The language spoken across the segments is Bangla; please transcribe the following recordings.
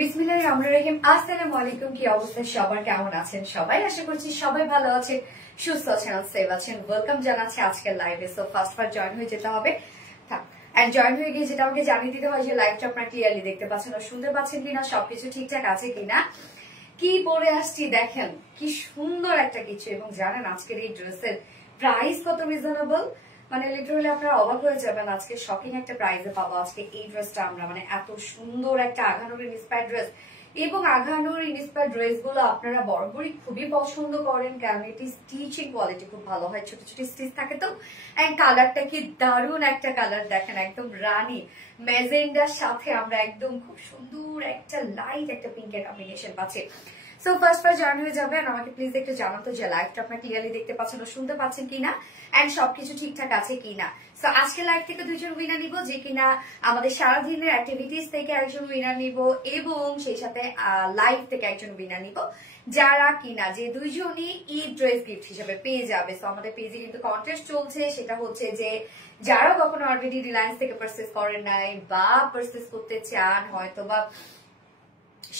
বিসমিল্লাহির রহমানির রহিম। আসসালামু আলাইকুম। কি অবস্থা সবার, কেমন আছেন সবাই? আশা করছি সবাই ভালো আছেন, সুস্থ আছেন, সেফ আছেন। ওয়েলকাম জানাচ্ছি আজকের লাইভে। সো ফার্স্ট জয়েন হয়ে যেতে হবে। এন্ড জয়েন হয়ে গিয়ে যেটা আমাকে জানিয়ে দিতে হয় যে লাইভটা আপনারা ক্লিয়ারলি দেখতে পাচ্ছেন ও শুনতে পাচ্ছেন কিনা, সবকিছু ঠিকঠাক আছে কিনা। কি পরে আসছি দেখেন, কি সুন্দর একটা কিছু। এবং জানেন আজকের এই ড্রেসের প্রাইস কত রিজনেবল, মানে লিটারালি আপনারা অবাক হয়ে যাবেন। আজকে শকিং একটা প্রাইসে পাবো আজকে এই ড্রেসটা আমরা, মানে এত সুন্দর একটা আঘানুর ইন্সপায়ার্ড ড্রেস। এবং আঘানুর ইন্সপায়ার্ড ড্রেস গুলো আপনারা বরাবরই খুবই পছন্দ করেন, কারণ এটি স্টিচিং কোয়ালিটি খুব ভালো হয়, ছোট ছোট স্টিচ থাকে তো। এন্ড কালারটা কি দারুণ একটা কালার দেখেন, একদম রানী ম্যাজেন্ডার সাথে আমরা একদম খুব সুন্দর একটা লাইট একটা পিঙ্কের কম্বিনেশন পাচ্ছি। সো ফার্স্ট জয়েন হয়ে যাবে। আর আমাকে প্লিজ একটু জানাতো যে লাইভটা আপনারা ক্লিয়ারলি দেখতে পাচ্ছেন ও শুনতে পাচ্ছেন কিনা, এন্ড সবকিছু ঠিকঠাক আছে কিনা। সো আজকে লাইভ থেকে দুইজন উইনার নিব, যে কিনা আমাদের সারাদিনের অ্যাক্টিভিটিস থেকে একজন উইনার নিব, এবং সেই সাথে লাইভ থেকে একজন উইনার নিব, যারা কিনা যে দুইজনই ঈদ ড্রেস গিফট হিসেবে পেয়ে যাবে। সো আমাদের পেজে কিন্তু কন্টেস্ট চলছে, সেটা হচ্ছে যে যারা কখনো অলরেডি রিলায়েন্স থেকে পারচেস করেন নাই বা পারচেস করতে চান, হয়তো বা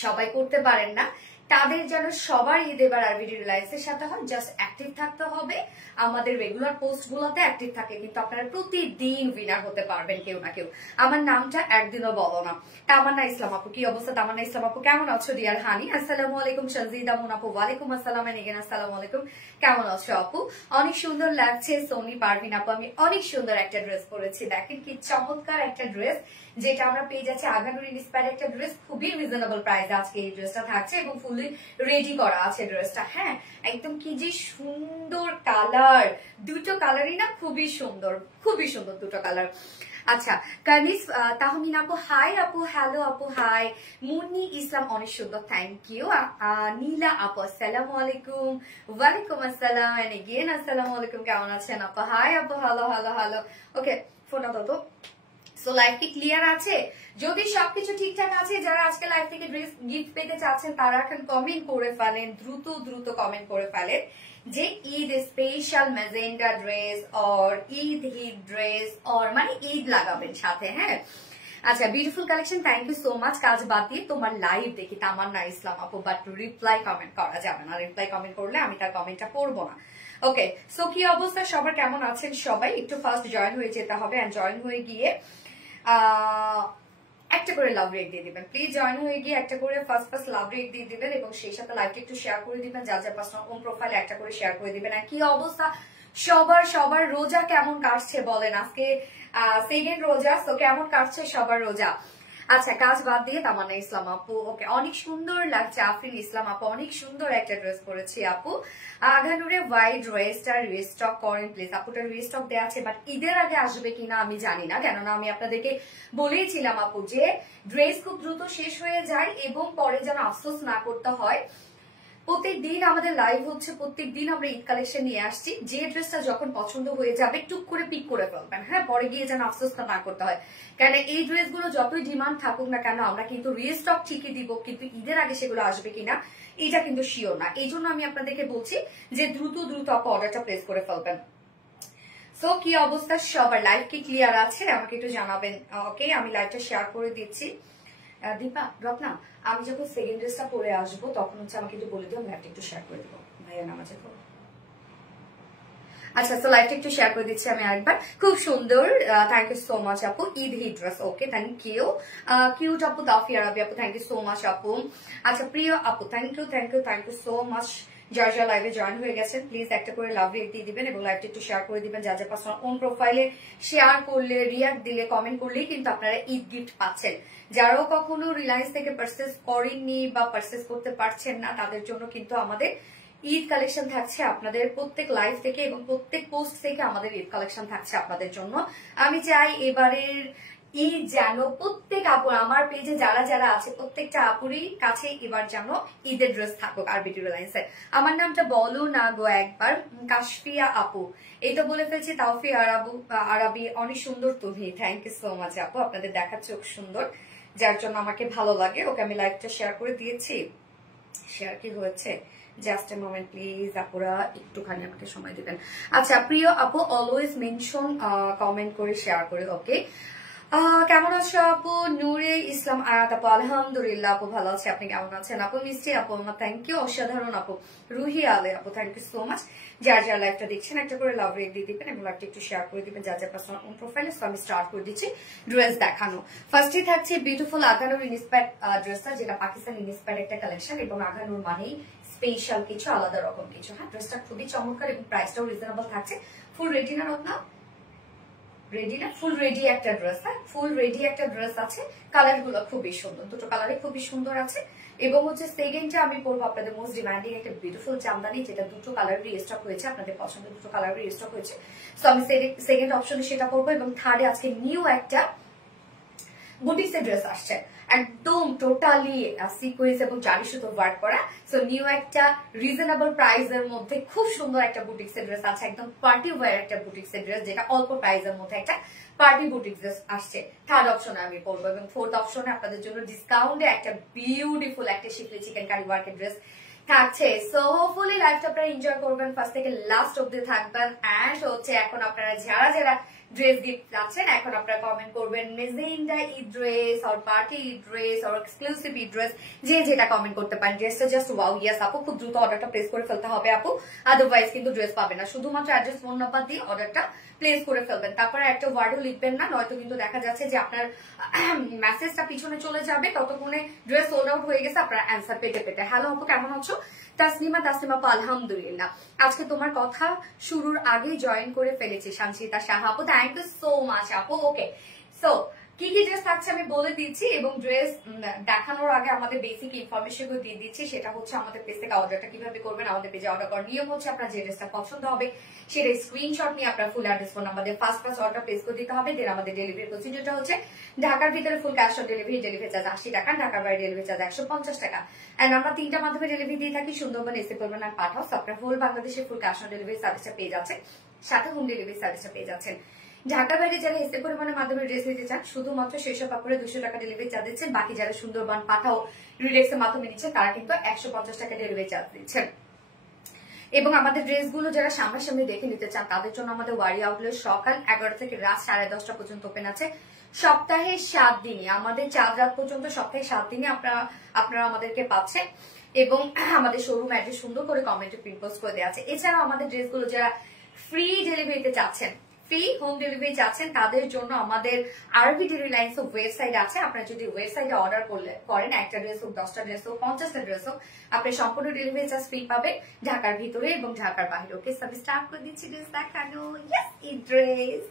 সবাই করতে পারেন না, তাদের যেন সবার ঈদ এবার আরবিডি রিলায়েন্সের সাথে হয়। জাস্ট অ্যাক্টিভ থাকতে হবে, আমাদের রেগুলার পোস্ট গুলোতে অ্যাক্টিভ থাকে, কিন্তু আপনারা প্রতিদিন উইনার হতে পারবেন কেউ না কেউ। আমার নামটা একদিনও বলো না। তামান্না ইসলাম আপু, কি অবস্থা তামান্না ইসলাম আপু, কেমন আছো ডিয়ার হানি? আসসালামু আলাইকুম। সঞ্জিদা মুন আপু, ওয়ালাইকুম আসসালাম। এগেন আসসালামু আলাইকুম, কেমন আছো আপু? অনেক সুন্দর লাগছে। সোনি পারভিন আপু, আমি অনেক সুন্দর একটা ড্রেস পরেছি, দেখেন কি চমৎকার একটা ড্রেস, যেটা আমরা পেয়ে যাচ্ছি আঘানুর ইন্সপায়ার্ড একটা ড্রেস, খুবই রিজনেবল প্রাইসে আজকে এই ড্রেসটা থাকছে, এবং ফুললি রেডি করা আছে ড্রেসটা। হ্যাঁ, একদম কি যে সুন্দর কালার, দুটো কালারই না খুবই সুন্দর, খুবই সুন্দর দুটো কালার। আচ্ছা, কানিস তাহমিন আপু হাই আপু, হ্যালো আপু হাই। মুন্নি ইসলাম অনেক সুন্দর, থ্যাংক ইউ। নীলা আপু আসসালামু আলাইকুম। ওয়ালাইকুম আসসালাম, এন্ড এগেইন আসসালামু আলাইকুম, কেমন আছেন আপু? হাই আপু, হ্যালো হ্যালো হ্যালো। ওকে, ফোনটা দাও তো। সো লাইভ কি ক্লিয়ার আছে? যদি সবকিছু ঠিকঠাক আছে, যারা আজকে লাইভ থেকে ড্রেস গিফট পেতে চাচ্ছেন তারা এখন কমেন্ট করে ফেলেন, দ্রুত দ্রুত কমেন্ট করে ফেলেন যে Eid special magenta dress or Eid hit dress or মানে ঈদ লাগাবেন সাথে। হ্যাঁ, আচ্ছা, beautiful collection, thank you so much. কাজ বাদ দিয়ে তোমার লাইভ দেখি তামান্না ইসলাম আপু, বাট রিপ্লাই কমেন্ট করা যাবে না, রিপ্লাই কমেন্ট করলে আমি তার কমেন্টটা পড়বো না। ওকে, সো কি অবস্থা সবার, কেমন আছেন সবাই? একটু ফার্স্ট জয়েন হয়ে যেতে হবে, এন্ড জয়েন হয়ে গিয়ে একটা করে লাভ রেট দিয়ে দিবেন প্লিজ। জয়েন হয়ে গিয়ে একটা করে ফার্স্ট লাভ রেট দিয়ে দিবেন, এবং সেই সাথে লাইভটা একটু শেয়ার করে দিবেন, যার যার পার্সোনাল ওন প্রোফাইলে একটা করে শেয়ার করে দিবেন। আর কি অবস্থা সবার রোজা কেমন কাটছে বলেন? আজকে সেকেন্ড রোজা, তো কেমন কাটছে সবার রোজা? আচ্ছা, কাজ বাদ দিয়ে তামান্না ইসলাম আপু, ওকে, অনেক সুন্দর লাগছে। আফরিন ইসলাম আপু, অনেক সুন্দর একটা ড্রেস পরেছি আপু। আঘানুরে হোয়াইট ড্রেসটা রিস্টক করেন প্লিজ। আপুটা রিস্টক দেওয়া আছে, বাট ঈদের আগে আসবে কিনা আমি জানি না, কেননা আমি আপনাদেরকে বলেইছিলাম আপু যে ড্রেস খুব দ্রুত শেষ হয়ে যায়, এবং পরে যেন আফসোস না করতে হয়। প্রত্যেক দিন আমাদের লাইভ হচ্ছে, প্রত্যেক দিন আমরা ঈদ কালেকশন নিয়ে আসছি। যে ড্রেসটা যখন পছন্দ হয়ে যাবে টুক করে পিক করে ফেলবেন, হ্যাঁ, পরে গিয়ে যেন আফসোসটা না করতে হয়। কেন এই ড্রেসগুলো যতই ডিমান্ড থাকুক না কেন, আমরা কিন্তু রিস্টক ঠিকই দিব, কিন্তু ঈদের আগে সেগুলো আসবে কিনা এটা কিন্তু শিওর না। এই জন্য আমি আপনাদেরকে বলছি যে দ্রুত দ্রুত আপু অর্ডারটা প্লেস করে ফেলবেন। সো কি অবস্থা সবার, লাইভ কি ক্লিয়ার আছে আমাকে একটু জানাবেন। ওকে, আমি লাইভটা শেয়ার করে দিচ্ছি। দীপা রত্না, আমি যখন সেকেন্ড ড্রেসটা পরে আসবো তখন হচ্ছে আমাকে একটু বলে দিও, আমি লাইভটা একটু শেয়ার করে দেবো। ভাইয়া নামাজে পড়ো। আচ্ছা, তো লাইভটা একটু শেয়ার করে দিচ্ছি আমি আরেকবার। খুব সুন্দর, থ্যাংক ইউ সো মাচ আপু। Eid hit dress, okay, thank you. Cute আপু, তাফিয়া রাবি আপু, থ্যাংক ইউ সো মাচ আপু। আচ্ছা, প্রিয় আপু, থ্যাংক ইউ সো মাচ। যার যার লাইভে জয়েন হয়ে গেছেন প্লিজ একটা করে লাভ রেট দিয়ে দিবেন, এবং লাইভটা একটু শেয়ার করে দিবেন। যার যার পার্সোনাল ওন প্রোফাইলে শেয়ার করলে, রিয়াক্ট দিলে, কমেন্ট করলেই কিন্তু আপনারা ঈদ গিফট পাচ্ছেন। যারাও কখনো রিলায়েন্স থেকে পারচেস করেননি বা পারচেস করতে পারছেন না, তাদের জন্য কিন্তু আমাদের ঈদ কালেকশন থাকছে আপনাদের প্রত্যেক লাইভ থেকে, এবং প্রত্যেক পোস্ট থেকে আমাদের ঈদ কালেকশন থাকছে আপনাদের জন্য। আমি চাই এবারের ঈদ যেন প্রত্যেক আপুর, আমার পেজে যারা যারা আছে প্রত্যেকটা আপুরই কাছে এবার যেন ঈদের ড্রেস থাকুক আরবিডি রিলায়েন্সের। আমার নামটা বলো না গো একবার। কাশফিয়া আপু, এই তো বলে ফেলছি। তাওফিয়া আরাবি, অনেক সুন্দর তুমি, থ্যাংক ইউ সো মাচ আপু। আপনাদের দেখার চোখ সুন্দর, যার জন্য আমাকে ভালো লাগে। ওকে, আমি লাইভটা শেয়ার করে দিয়েছি। শেয়ার কি হয়েছে? জাস্ট এ মোমেন্ট প্লিজ, আপুরা একটুখানি আমাকে সময় দিবেন। আচ্ছা, প্রিয় আপু অলওয়েজ মেনশন কমেন্ট করে শেয়ার করে, ওকে। কেমন আছো আপু? নূরে ইসলাম আয়াত আপু, আলহামদুলিল্লাহ আপু ভালো আছে, আপনি কেমন আছেন আপু? মিষ্টি আপু আমার থ্যাংক ইউ, অসাধারণ আপু। রুহি আলে আপু থ্যাংক ইউ সো মাচ। যার যার লাইভটা দেখছেন একটা করে লাভ রেট দিয়ে দিবেন এবং লাইভটা একটু শেয়ার করে দিবেন যার যার পার্সোনাল ওন প্রোফাইলে। সো আমি স্টার্ট করে দিচ্ছি ড্রেস দেখানো। ফার্স্টে থাকছে বিউটিফুল আগানুর ইনস্পায়ার্ড ড্রেসটা, যেটা পাকিস্তান ইনস্পায়ার্ড একটা কালেকশন এবং আগানুর মানেই স্পেশাল কিছু, আলাদা রকম কিছু। হ্যাঁ, ড্রেসটা খুবই চমৎকার এবং প্রাইসটাও রিজনেবল থাকছে। ফুল রেডি না রত্না? রেডি না? ফুল রেডি একটা ড্রেস। হ্যাঁ, ফুল রেডি একটা ড্রেস আছে। কালার গুলো খুবই সুন্দর, দুটো কালারে খুবই সুন্দর আছে। এবং হচ্ছে সেকেন্ডটা আমি পরবো আপনাদের মোস্ট ডিমান্ডিং একটা বিউটিফুল জামদানি, যেটা দুটো কালার রিস্টক হয়েছে, আপনাদের পছন্দের দুটো কালার রিস্টক হয়েছে। সো আমি সেকেন্ড অপশনে সেটা পরবো। এবং থার্ডে আজকে নিউ একটা বুটিক্সের ড্রেস আসছে, একদম টোটালি সিকোয়েন্স এবং জারি সুতো ওয়ার্ক করা। সো নিউ একটা রিজনেবল প্রাইসের মধ্যে খুব সুন্দর একটা বুটিক্সের ড্রেস আছে, একদম পার্টি ওয়্যার একটা বুটিক্সের ড্রেস, যেটা অল্প প্রাইসের মধ্যে একটা পার্টি বুটিক ড্রেস আসছে। থার্ড অপশনে আমি পরবো এবং ফোর্থ অপশনে আপনাদের জন্য ডিসকাউন্টে একটা বিউটিফুল একটা শিফলি চিকেন কারি ওয়ার্কের ড্রেস থাকছে। সো হোপফুলি লাইফটা আপনারা এনজয় করবেন, ফার্স্ট থেকে লাস্ট অব্দি থাকবেন। অ্যান্ড হচ্ছে এখন আপনারা যারা যারা ড্রেস গিফট চাচ্ছেন, এখন আপনারা কমেন্ট করবেন মেজেন্ডা ঈদ ড্রেস আর পার্টি ঈদ ড্রেস আর এক্সক্লুসিভ ঈদ ড্রেস, যে যেটা কমেন্ট করতে পারেন। ড্রেসটা জাস্ট ওয়াও। ইয়েস আপু, খুব দ্রুত অর্ডারটা প্লেস করে ফেলতে হবে আপু, আদারওয়াইজ কিন্তু ড্রেস পাবে না। শুধুমাত্র অ্যাড্রেস ফোন নাম্বার দিয়ে অর্ডারটা প্লেস করে ফেলবেন, তারপরে একটা ওয়ার্ডও লিখবেন না, নয়তো কিন্তু দেখা যাচ্ছে যে আপনার মেসেজটা পিছনে চলে যাবে, ততক্ষণে ড্রেস সোল্ড আউট হয়ে গেছে, আপনার অ্যান্সার পেতে পেতে। হ্যালো আপু, কেমন আছো? তাসলিমা আপু আলহামদুলিল্লাহ। আজকে তোমার কথা শুরুর আগে জয়েন করে ফেলেছি, সানসিতা সাহা আপু থ্যাংক ইউ সো মাচ আপু। ওকে, সো কি কি ড্রেস থাকছে আমি বলে দিচ্ছি এবং ড্রেস দেখানোর আগে আমাদের বেসিক ইনফরমেশন গুলো দিয়ে দিচ্ছি। সেটা হচ্ছে আমাদের পেজ থেকে অর্ডারটা কিভাবে করবেন। আমাদের পেজে অর্ডার করার নিয়ম হচ্ছে আপনার যে ড্রেসটা পছন্দ হবে সেটা স্ক্রিনশট নিয়ে আপনার ফুল অ্যাড্রেস ফোন নাম্বার দিয়ে ফার্স্ট অর্ডার প্লেস করে দিতে হবে। দেন আমাদের ডেলিভারি প্রসিডিউরটা হচ্ছে ঢাকার ভিতরে full cash on delivery, delivery charge 80 টাকা, ঢাকার বাইরে ডেলিভারি চার্জ 150 টাকা। এন্ড আমরা তিনটা মাধ্যমে ডেলিভারি দিয়ে থাকি, সুন্দরবন, এসে করবেন আর পাঠাও। আপনার হোল বাংলাদেশে ফুল ক্যাশ অন ডেলিভারি সার্ভিসটা পেয়ে যাচ্ছেন, সাথে হোম ডেলিভারি সার্ভিসটা পেয়ে যাচ্ছেন। ঢাকার বাইরে যারা এসে পরিমাণের মাধ্যমে ড্রেস নিতে চান, শুধুমাত্র সেসব কাপড়ে 200 টাকা ডেলিভারি চার্জ দিচ্ছেন। বাকি যারা সুন্দরবন পাঠাও রিলেক্স এর মাধ্যমে নিচ্ছেন, তারা কিন্তু 150 টাকা ডেলিভারি চার্জ দিচ্ছেন। এবং আমাদের ড্রেসগুলো যারা সামনাসামনি দেখে নিতে চান, তাদের জন্য আমাদের ওয়ারি আউটলেট সকাল 11 থেকে রাত 10:30 পর্যন্ত ওপেন আছে। সপ্তাহে 7 দিনে, আমাদের 4 রাত পর্যন্ত সপ্তাহে 7 দিনে আপনারা আমাদেরকে পাচ্ছেন। এবং আমাদের শোরুম অ্যাড্রেস সুন্দর করে কমেন্টে প্রিন্ট পোস্ট করে দেওয়া আছে। এছাড়াও আমাদের ড্রেসগুলো যারা ফ্রি ডেলিভারিতে চাচ্ছেন, ফ্রি হোম ডেলিভারি চাচ্ছেন, তাদের জন্য আমাদের আরবি রিলায়েন্স ওয়েবসাইট আছে। আপনারা যদি ওয়েবসাইটে অর্ডার করেন, একটা ড্রেস হোক, 10টা ড্রেস হোক, 50টা ড্রেস হোক, আপনি সম্পূর্ণ ডেলিভারি চার্জ ফ্রি পাবেন ঢাকার ভিতরে এবং ঢাকার বাইরে। ওকে, আমি স্টার্ট করে দিচ্ছি ড্রেস দেখানো। ইয়েস, ঈদ ড্রেস,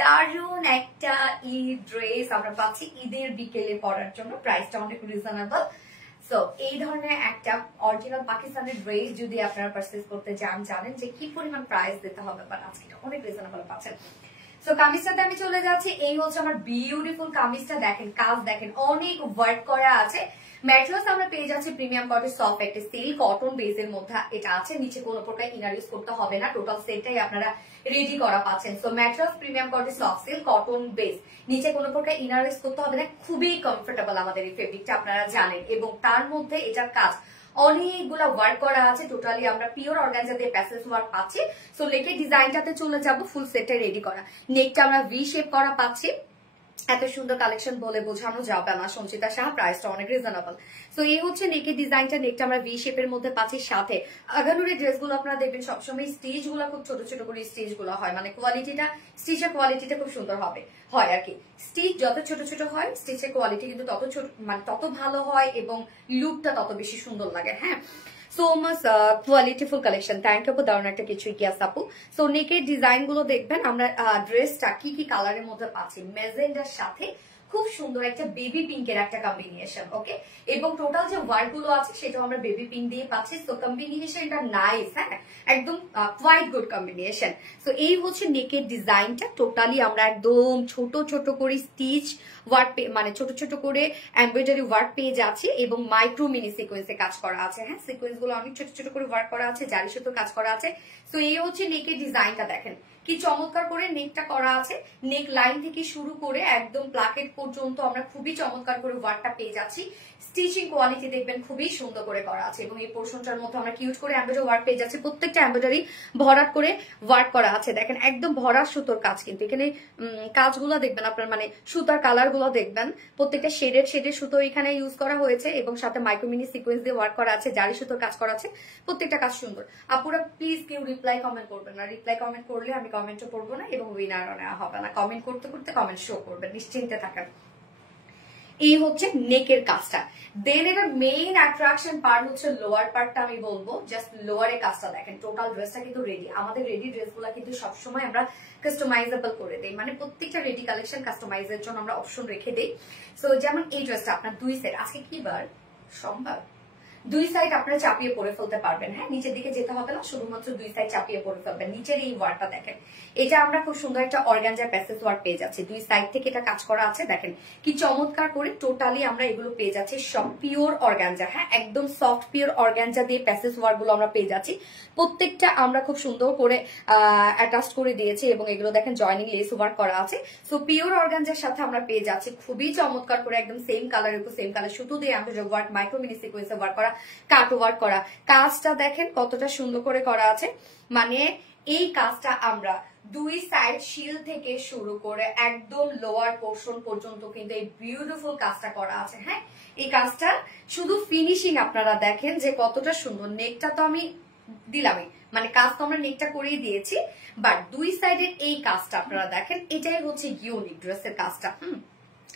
দারুন একটা ঈদ ড্রেস আমরা পাচ্ছি ঈদের বিকেলে পরার জন্য। প্রাইসটা অনেক রিজনেবল। সো এই ধরনের একটা অরিজিনাল পাকিস্তানের ড্রেস যদি আপনারা পারচেজ করতে চান, জানেন যে কি পরিমাণ প্রাইস দিতে হবে, বাট আজকে অনেক রিজনেবল পাচ্ছেন। সো কামিজটাতে আমি চলে যাচ্ছি। এই হচ্ছে আমার বিউটিফুল কামিজটা, দেখেন কাজ দেখেন, অনেক ওয়ার্ক করা আছে। ম্যাটেরিয়ালস আমরা পেয়ে যাচ্ছি প্রিমিয়াম কটন সফট একটা সিল্ক কটন বেসের মধ্যে এটা আছে। নিচে কোনো প্রকার ইনার ইউজ করতে হবে না, টোটাল সেটটাই আপনারা রেডি করা পাচ্ছেন। So materials premium cotton soft silk cotton base, নিচে কোনো প্রকার ইনার ইউজ করতে হবে না। খুবই কমফোর্টেবল আমাদের এই ফেব্রিকটা, আপনারা জানেন। এবং তার মধ্যে এটার কাজ অনেকগুলা ওয়ার্ক করা আছে। টোটালি আমরা পিওর অর্গানজা দিয়ে প্যাসেজ ওয়ার্ক পাচ্ছি। সো লেকের ডিজাইনটাতে চলে যাব, ফুল সেটটা রেডি করা। নেকটা আমরা ভি শেপ করা পাচ্ছি। এত সুন্দর কালেকশন বলে বোঝানো যাবে না। সঞ্চিতা সাহা, প্রাইসটা অনেক রিজনেবল। সো এই হচ্ছে নেকের ডিজাইনটা, নেকটা আমরা ভি শেপের মধ্যে পাচ্ছি। সাথে আগানুরের ড্রেসগুলো আপনারা দেখবেন সবসময় স্টিচ গুলা খুব ছোট ছোট করে স্টিচ গুলো হয়, মানে কোয়ালিটিটা, স্টিচের কোয়ালিটিটা খুব সুন্দর হয় আর কি। স্টিচ যত ছোট ছোট হয়, স্টিচের কোয়ালিটি কিন্তু তত ছোট, মানে তত ভালো হয় এবং লুকটা তত বেশি সুন্দর লাগে। হ্যাঁ, so much qualityful collection. Thank you আপু, দারুণ একটা কিছু ইয়াস আপু। সো নেকের ডিজাইন গুলো দেখবেন আমরা ড্রেসটা কি কি কালারের মধ্যে পাচ্ছি। মেজেন্ডার সাথে খুব সুন্দর একটা বেবি পিঙ্কের একটা কম্বিনেশন। ওকে, এবং টোটাল যে ওয়ার্ক গুলো আছে সেটাও আমরা বেবি পিঙ্ক দিয়ে পাচ্ছি। সো কম্বিনেশনটা নাইস। হ্যাঁ, একদম কোয়াইট গুড কম্বিনেশন। সো এই হচ্ছে নেকের ডিজাইনটা। টোটালি আমরা একদম ছোট ছোট করে স্টিচ ওয়ার্ক, মানে ছোট ছোট করে এমব্রয়ডারি ওয়ার্ক পেয়ে যাচ্ছি এবং মাইক্রো মিনি সিকোয়েন্সে কাজ করা আছে। হ্যাঁ, সিকোয়েন্স গুলো অনেক ছোট ছোট করে ওয়ার্ক করা আছে, জারি সুতো কাজ করা আছে। সো এই হচ্ছে নেকের ডিজাইনটা, দেখেন কি চমৎকার করে নেকটা করা আছে। নেক লাইন থেকে শুরু করে একদম প্লাকেট পর্যন্ত আমরা খুবই চমৎকার করে ওয়ার্কটা পেয়ে যাচ্ছি। স্টিচিং কোয়ালিটি দেখবেন খুবই সুন্দর করে করা আছে এবং এই পোর্শনটার মধ্যে আমরা কিউট করে এমব্রয়ডারি ওয়ার্ক পেয়ে যাচ্ছি। প্রত্যেকটা এমব্রয়ডারি ভরাট করে ওয়ার্ক করা আছে। দেখেন একদম ভরা সুতোর কাজ, কিন্তু এখানে কাজগুলো দেখবেন আপনার মানে সুতার কালার গুলো দেখবেন প্রত্যেকটা শেডের সুতো এখানে ইউজ করা হয়েছে এবং সাথে মাইক্রোমিনি সিকোয়েন্স দিয়ে ওয়ার্ক করা আছে, জারি সুতোর কাজ করা আছে। প্রত্যেকটা কাজ সুন্দর। আপুরা প্লিজ কেউ রিপ্লাই কমেন্ট করবেন না, রিপ্লাই কমেন্ট করলে আমি কমেন্টও করবো না এবং উইনার নেওয়া হবে না। কমেন্ট করতে করতে কমেন্ট শো করবেন, নিশ্চিন্তে থাকেন। এই হচ্ছে নেকের কাজটা। দেন এবার মেইন অ্যাট্রাকশন পার্ট হচ্ছে লোয়ার পার্টটা। আমি বলবো জাস্ট লোয়ারের কাজটা দেখেন। টোটাল ড্রেসটা কিন্তু রেডি। আমাদের রেডি ড্রেসগুলো কিন্তু সবসময় আমরা কাস্টমাইজেবল করে দেই, মানে প্রত্যেকটা রেডি কালেকশন কাস্টমাইজের জন্য আমরা অপশন রেখে দেই। সো যেমন এই ড্রেসটা আপনার দুই সাইড, আজকে কি বার? সোমবার। দুই সাইড আপনারা চাপিয়ে পরে ফেলতে পারবেন। হ্যাঁ, নিচের দিকে যেতে হবে না, শুধুমাত্র দুই সাইড চাপিয়ে পরে ফেলবেন। নিচের এই ওয়ার্কটা দেখেন, এটা আমরা খুব সুন্দর একটা অর্গানজার প্যাসেজ ওয়ার্ক পেয়ে যাচ্ছি। দুই সাইড থেকে এটা কাজ করা আছে। দেখেন কি চমৎকার করে টোটালি আমরা এগুলো পেয়ে যাচ্ছি সব পিওর অর্গানজা। হ্যাঁ, একদম সফট পিওর অর্গানজা দিয়ে প্যাসেজ ওয়ার্ক গুলো আমরা পেয়ে যাচ্ছি। প্রত্যেকটা আমরা খুব সুন্দর করে অ্যাটাচ করে দিয়েছি এবং এগুলো দেখেন জয়নিং লেস ওয়ার্ক করা আছে। সো পিওর অর্গানজার সাথে আমরা পেয়ে যাচ্ছি খুবই চমৎকার করে একদম সেম কালারের উপর সেম কালার সুতো দিয়ে আমরা ওয়ার্ক, মাইক্রোমিনি সিকোয়েন্সে ওয়ার্ক করা, কাট ওয়ার্ক করা। কাজটা দেখেন কতটা সুন্দর করে করা আছে। মানে এই কাজটা আমরা দুই সাইড শিল থেকে শুরু করে একদম লোয়ার পোর্শন পর্যন্ত কিন্তু এই বিউটিফুল কাজটা করা আছে। হ্যাঁ, এই কাজটা শুধু ফিনিশিং আপনারা দেখেন যে কতটা সুন্দর। নেকটা তো আমি দিলামই, মানে কাজ তো আমরা নেকটা করেই দিয়েছি, বাট দুই সাইডের এই কাজটা আপনারা দেখেন, এটাই হচ্ছে ইউনিক ড্রেসের কাজটা।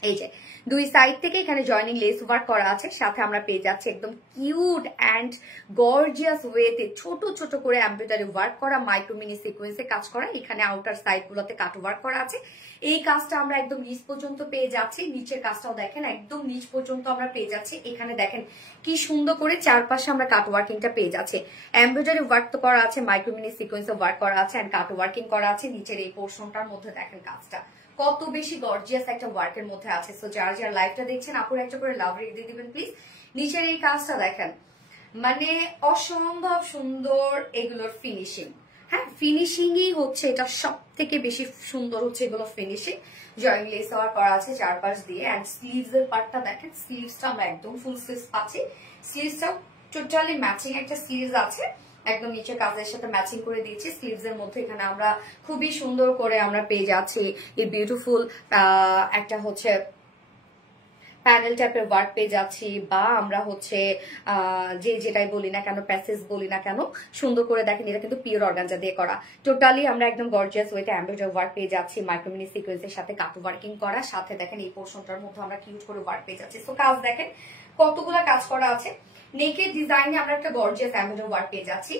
এই যে দুই সাইড থেকে এখানে জয়নিং লেস ওয়ার্ক করা আছে, সাথে আমরা পেয়ে যাচ্ছি একদম কিউট অ্যান্ড গর্জিয়াস ওয়েতে ছোট ছোট করে এমব্রয়ডারি ওয়ার্ক করা, মাইক্রোমিনি সিকোয়েন্সে কাজ করা। এখানে আউটার সাইড গুলোতে কাট ওয়ার্ক করা আছে। এই কাজটা আমরা একদম নিচ পর্যন্ত পেয়ে যাচ্ছি। নিচের কাজটাও দেখেন একদম নিচ পর্যন্ত আমরা পেয়ে যাচ্ছি। এখানে দেখেন কি সুন্দর করে চারপাশে আমরা কাট ওয়ার্কিংটা পেয়ে যাচ্ছি। এমব্রয়ডারি ওয়ার্ক তো করা আছে, মাইক্রোমিনি সিকোয়েন্সে ওয়ার্ক করা আছে এন্ড কাট ওয়ার্কিং করা আছে। নিচের এই পোর্শনটার মধ্যে দেখেন কাজটা কত বেশি গর্জিয়াস একটা ওয়ার্কের মধ্যে আছে। সো যারা যারা লাইভটা দেখছেন আপুরা একটা করে লাভ রেখে দিয়ে দিবেন প্লিজ। নিচের এই কাজটা দেখেন, মানে অসম্ভব সুন্দর এগুলোর ফিনিশিং। হ্যাঁ, ফিনিশিংই হচ্ছে এটা সব থেকে বেশি সুন্দর হচ্ছে এগুলো ফিনিশিং। জয়েন লেস ওয়ার্ক করা আছে চারপাশ দিয়ে এন্ড স্লিভস এর পার্টটা দেখেন, স্লিভসটা আমরা একদম ফুল স্লিভস পাচ্ছি। স্লিভসটাও টোটালি ম্যাচিং একটা স্লিভস আছে, একদম নিচে কাজের সাথে ম্যাচিং করে দিয়েছি। স্লিভস এর মধ্যে এখানে আমরা খুবই সুন্দর করে আমরা পেয়ে যাচ্ছি এই বিউটিফুল একটা হচ্ছে প্যানেল টাইপের ওয়ার্ক পেয়ে যাচ্ছি, বা আমরা হচ্ছে যে যেটাই বলি না কেন, প্যাসেজ বলি না কেন, সুন্দর করে দেখেন এটা কিন্তু পিওর অর্গানজা দিয়ে করা। টোটালি আমরা একদম গর্জিয়াস ওয়েতে এমব্রয়ডারি ওয়ার্ক পেয়ে যাচ্ছি, মাইক্রোমিনি সিকোয়েন্সের সাথে কাট ওয়ার্কিং করা। সাথে দেখেন এই পোর্শনটার মধ্যে আমরা কিউট করে ওয়ার্ক পেয়ে যাচ্ছি। সো কাজ দেখেন কতগুলা কাজ করা আছে। নেকের ডিজাইনে আমরা একটা গর্জিয়াস এমব্রয়ডারি ওয়ার্ক পেয়ে যাচ্ছি।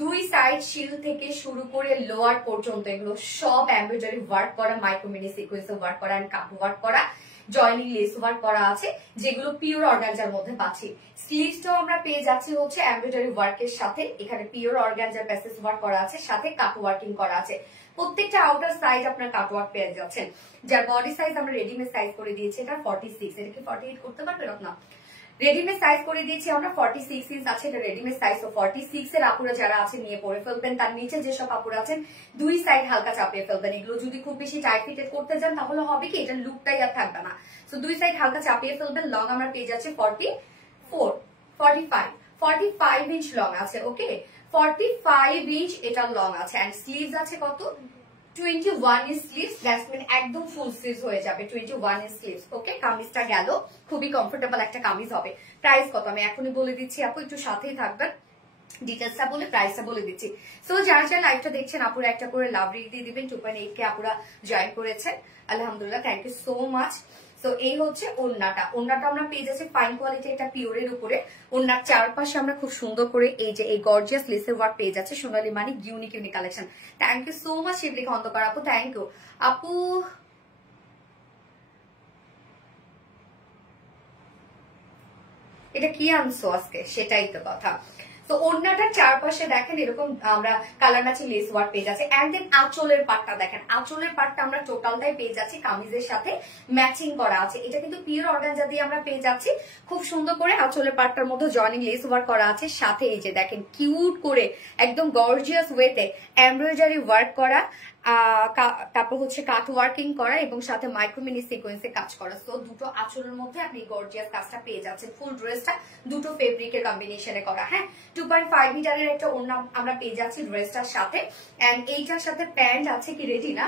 দুই সাইড শিল থেকে শুরু করে লোয়ার পর্যন্ত এগুলো সব এমব্রয়ডারি ওয়ার্ক করা, মাইক্রোমিনি সিকোয়েন্সে ওয়ার্ক করা এন্ড কাট ওয়ার্ক করা, জয়নিং লেস ওয়ার্ক করা আছে, যেগুলো পিওর অর্গানজার মধ্যে পাচ্ছি। স্লিভসটাও আমরা পেয়ে যাচ্ছি হচ্ছে এমব্রয়ডারি ওয়ার্কের সাথে, এখানে পিওর অর্গানজার প্যাসেজ ওয়ার্ক করা আছে, সাথে কাট ওয়ার্কিং করা আছে। প্রত্যেকটা আউটার সাইড আপনার কাট ওয়ার্ক পেয়ে যাচ্ছেন। যার বডি সাইজ আমরা রেডিমেড সাইজ করে দিয়েছি, এটা 46, এটা কি 48 করতে পারবে না? রেডিমেড সাইজ করে দিয়েছি আমরা, 46 ইঞ্চ আছে এটা রেডিমেড সাইজ। তো 46 এর আপুরা যারা আছে নিয়ে পরে ফেলবেন। তার নিচে যেসব আপুরা আছেন দুই সাইড হালকা চাপিয়ে ফেলবেন। এগুলো যদি খুব বেশি টাইট ফিটেড করতে যান তাহলে হবে কি এটা লুকটাই আর থাকবে না। সো দুই সাইড হালকা চাপিয়ে ফেলবেন। লং আমরা পেয়ে যাচ্ছি 45 ইঞ্চ লং আছে। ওকে, 45 ইঞ্চ এটা লং আছে এন্ড স্লিভস আছে কত? 21 ইঞ্চ স্লিভস। দ্যাটস মিন একদম ফুল স্লিভস হয়ে যাবে 21 ইঞ্চ স্লিভস। ওকে, কামিজটা গেল, খুবই কমফোর্টেবল একটা কামিজ হবে। প্রাইস কত আমি এখনই বলে দিচ্ছি আপু, একটু সাথেই থাকবেন, ডিটেলসটা বলে প্রাইসটা বলে দিচ্ছি। সো যারা যারা লাইভটা দেখছেন আপুরা একটা করে লাভ রেট দিয়ে দিবেন। 2.8 কে আপুরা জয়েন করেছেন, আলহামদুলিল্লাহ, থ্যাংক ইউ সো মাচ। তো এই হচ্ছে ওড়নাটা। ওড়নাটা আমরা পেয়ে যাচ্ছি ফাইন কোয়ালিটি একটা পিওরের উপরে। ওড়নার চারপাশে আমরা খুব সুন্দর করে এই যে এই গর্জিয়াস লেসের ওয়ার্ক পেয়ে যাচ্ছে। Sonali Manik unique collection. Thank you so much Shibli Khandakar আপু, থ্যাংক ইউ আপু। এটা কি আনছো আজকে, সেটাই তো কথা। তো ওড়নাটার চারপাশে দেখেন এরকম আমরা কালার ম্যাচিং লেস ওয়ার্ক পেয়ে যাচ্ছে। এন্ড দেন আঁচলের পাটটা দেখেন, আঁচলের পাটটা আমরা টোটালটাই পেয়ে যাচ্ছি কামিজের সাথে ম্যাচিং করা আছে। এটা কিন্তু পিওর অর্গানজা দিয়ে আমরা পেয়ে যাচ্ছি। খুব সুন্দর করে আঁচলের পাটটার মধ্যে জয়নিং লেস ওয়ার্ক করা আছে, সাথে এই যে দেখেন কিউট করে একদম গর্জিয়াস ওয়েতে এমব্রয়ডারি ওয়ার্ক করা তারপর হচ্ছে কাট ওয়ার্কিং করা এবং সাথে মাইক্রোমিনি সিকোয়েন্সে কাজ করা। সো দুটো আঁচলের মধ্যে আপনি গর্জিয়াস কাজটা পেয়ে যাচ্ছেন। ফুল ড্রেসটা দুটো ফেব্রিকের কম্বিনেশনে করা। হ্যাঁ, 2.5 মিটারের একটা ওড়না আমরা পেয়ে যাচ্ছি ড্রেসটার সাথে। এন্ড এইটার সাথে প্যান্ট আছে কি রেডি না?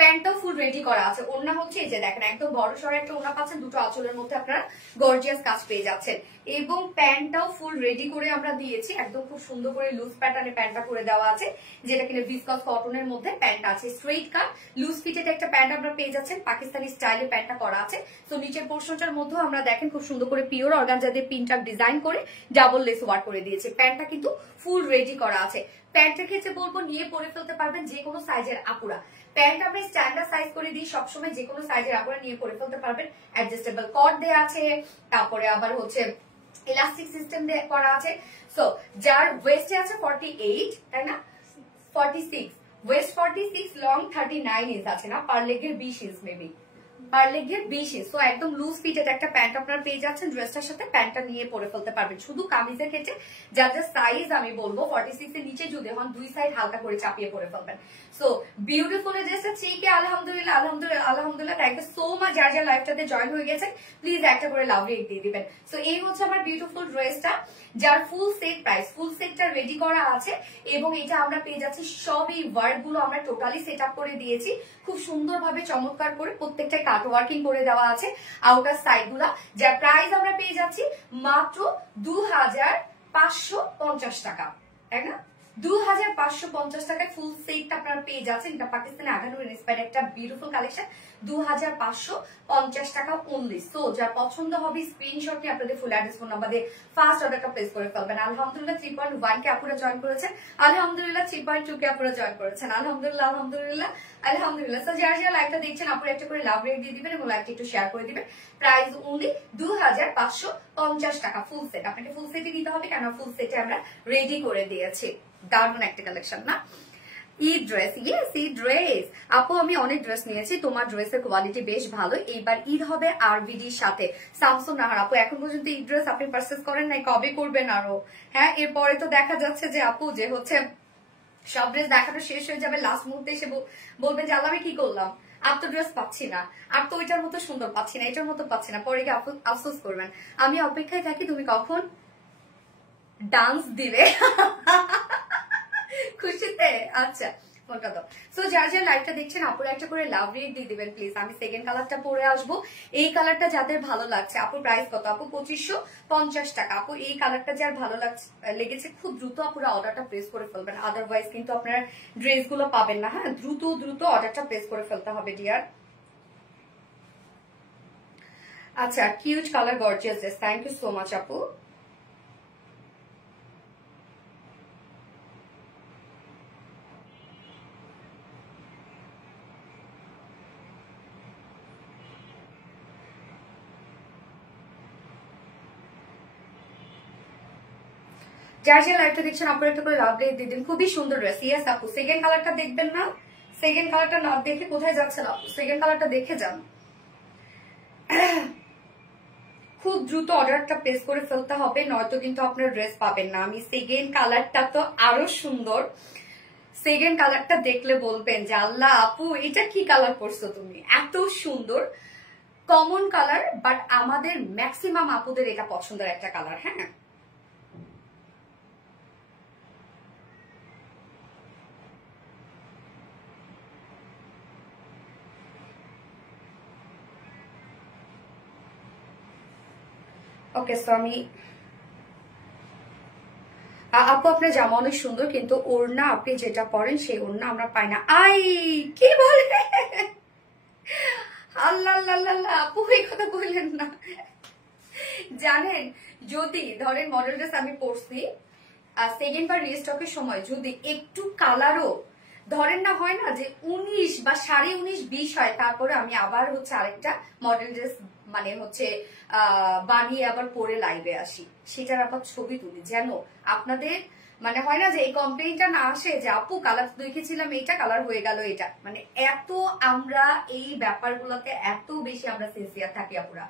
প্যান্টটাও ফুল রেডি করা আছে। ওড়না হচ্ছে এই যে দেখেন একদম বড় সড়ো একটা ওড়না পাচ্ছেন, দুটো আঁচলের মধ্যে আপনারা গর্জিয়াস কাজ পেয়ে যাচ্ছেন এবং প্যান্টটাও ফুল রেডি করে আমরা দিয়েছি। একদম খুব সুন্দর করে লুজ প্যাটার্নে প্যান্টটা করে দেওয়া আছে, যেটা কিনা ভিসকাস কটনের মধ্যে প্যান্ট আছে। স্ট্রেইট কাট লুজ ফিটেড একটা প্যান্ট আমরা পেয়ে যাচ্ছেন, পাকিস্তানি স্টাইলে প্যান্টটা করা আছে। তো নিচের পোর্শনটার মধ্যেও আমরা দেখেন খুব সুন্দর করে পিওর অর্গানজা দিয়ে পিনটা ডিজাইন করে ডাবল লেস ওয়ার্ক করে দিয়েছি। প্যান্টটা কিন্তু ফুল রেডি করা আছে। প্যান্টের ক্ষেত্রে বলবো নিয়ে পরে ফেলতে পারবেন যে কোনো সাইজের আপুরা। প্যান্ট আমরা স্ট্যান্ডার্ড সাইজ করে দিই সবসময়, যে কোনো সাইজের আপুরা নিয়ে পরে ফেলতে পারবেন। অ্যাডজাস্টেবল কট দেওয়া আছে, তারপরে আবার হচ্ছে ইলাস্টিক সিস্টেম দিয়ে করা আছে। সো যার ওয়েস্টে আছে 48, তাই না? 46 ওয়েস্ট, 46 লং 39 ইঞ্চ আছে না, পার লেগের 20 ইঞ্চ মেবি, পার লেগের 20 ইঞ্চ। সো একদম লুজ ফিটেড একটা প্যান্ট আপনারা পেয়ে যাচ্ছেন। ড্রেসটার সাথে প্যান্টটা নিয়ে পরে ফেলতে পারবেন। শুধু কামিজের ক্ষেত্রে যা যা সাইজ আমি বলবো 46 এর নিচে যদি হন দুই সাইড হালকা করে চাপিয়ে পরে ফেলবেন। সো বিউটিফুল ড্রেসটা চিকে আলহামদুলিল্লাহ আলহামদুলিল্লাহ আলহামদুলিল্লাহ। থ্যাংক ইউ সো মাচ যার যার লাইফটাতে জয়েন হয়ে গেছেন, প্লিজ একটা করে লাভ রেট দিয়ে দিবেন। সো এই হচ্ছে আমার বিউটিফুল ড্রেসটা, যার ফুল সেট প্রাইস, ফুল সেটটা রেডি করা আছে এবং এটা আমরা পেয়ে যাচ্ছি সব এই ওয়ার্ক গুলো আমরা টোটালি সেট আপ করে দিয়েছি খুব সুন্দরভাবে চমৎকার করে, প্রত্যেকটা কাট ওয়ার্কিং করে দেওয়া আছে আউটার সাইড গুলা। যার প্রাইস আমরা পেয়ে যাচ্ছি মাত্র 2550 টাকা, তাই না? 2550 টাকায় ফুল সেটটা আপনারা পেয়ে যাচ্ছেন। এটা পাকিস্তানি আগানুর ইন্সপায়ার্ড একটা বিউটিফুল কালেকশন, 2550 টাকা অনলি। সো যার পছন্দ হবে স্ক্রিনশট নিয়ে আপনাদের ফুল অ্যাড্রেস ফোন নাম্বার দিয়ে ফার্স্ট অর্ডারটা প্লেস করে ফেলবেন। আলহামদুলিল্লাহ 3.1 কে আপুরা জয়েন করেছেন, আলহামদুলিল্লাহ 3.2 কে আপুরা জয়েন করেছেন, আলহামদুলিল্লাহ আলহামদুলিল্লাহ আলহামদুলিল্লাহ। সো যারা যারা লাইভটা দেখছেন আপুরা একটা করে লাভ রেট দিয়ে দিবেন এবং লাইভটা একটু শেয়ার করে দিবেন। প্রাইস অনলি 2550 টাকা ফুল সেট। আপনাকে ফুল সেটই নিতে হবে, কারণ ফুল সেটে আমরা রেডি করে দিয়েছি। দারুণ একটা কালেকশন না? Eid dress, yes Eid dress. আপু আমি অনেক ড্রেস নিয়েছি, তোমার ড্রেসের কোয়ালিটি বেশ ভালো। এইবার ঈদ হবে আরবিডির সাথে। শামসুন নাহার আপু এখন পর্যন্ত ঈদ ড্রেস আপনি পারচেজ করেন নাই, কবে করবেন আরো? হ্যাঁ, এরপরে তো দেখা যাচ্ছে যে আপু যে হচ্ছে সব ড্রেস দেখানো শেষ হয়ে যাবে, লাস্ট মুহূর্তে এসে বলবেন যে আল্লাহ আমি কি করলাম, আর তো ড্রেস পাচ্ছি না, আর তো ওইটার মতো সুন্দর পাচ্ছি না, এটার মতো পাচ্ছি না, পরে গিয়ে আফসোস করবেন। আমি অপেক্ষায় থাকি তুমি কখন ডান্স দিলে খুশিতে। আচ্ছা ফোনটা দাও। সো যার যার লাইভটা দেখছেন আপুরা একটা করে লাভ রেট দিয়ে দিবেন প্লিজ। আমি সেকেন্ড কালারটা পরে আসবো। এই কালারটা যাদের ভালো লাগছে, আপুর প্রাইস কত? আপু 2550 টাকা। আপু এই কালারটা যার ভালো লেগেছে খুব দ্রুত আপুরা অর্ডারটা প্লেস করে ফেলবেন, আদারওয়াইজ কিন্তু আপনার ড্রেস গুলো পাবেন না। হ্যাঁ, দ্রুত দ্রুত অর্ডারটা প্লেস করে ফেলতে হবে ডিয়ার। আচ্ছা, cute colour gorgeous dress, thank you so much আপু। যার যে লাইভটা দেখছেন আপনারা একটু করে লাভ রেট দিয়ে দিন। খুবই সুন্দর ড্রেস। ইয়েস আপু, সেকেন্ড কালারটা দেখবেন না? সেকেন্ড কালারটা না দেখে কোথায় যাচ্ছেন আপু? সেকেন্ড কালারটা দেখে যান। খুব দ্রুত অর্ডারটা প্লেস করে ফেলতে হবে, নয়তো কিন্তু আপনার ড্রেস পাবেন না। আমি সেকেন্ড কালারটা তো আরো সুন্দর, সেকেন্ড কালারটা দেখলে বলবেন যে আল্লাহ আপু এটা কি কালার করছো তুমি, এত সুন্দর কমন কালার, বাট আমাদের ম্যাক্সিমাম আপুদের এটা পছন্দের একটা কালার। হ্যাঁ, ওকে। সো আমি আপু আপনার জামা অনেক সুন্দর, কিন্তু ওড়না আপনি যেটা পরেন সেই ওড়না আমরা পাই না। আই কি বলে আল্লাহ আল্লাহ আপু এই কথা বললেন না। জানেন যদি ধরেন মডেল ড্রেস আমি পরছি, সেকেন্ড বার রিস্টকের সময় যদি একটু কালারও ধরেন না হয় না যে 19 বা 19.5 20 হয়, তারপরে আমি আবার হচ্ছে আরেকটা মডেল ড্রেস মানে হচ্ছে বানিয়ে আবার পরে লাইভে আসি, সেটার আবার ছবি তুলি, যেন আপনাদের মানে হয় না যে এই কমপ্লেইনটা না আসে যে আপু কালার দেখেছিলাম এইটা কালার হয়ে গেল এটা। মানে এত আমরা এই ব্যাপারগুলোতে এত বেশি আমরা সিনসিয়ার থাকি আপুরা,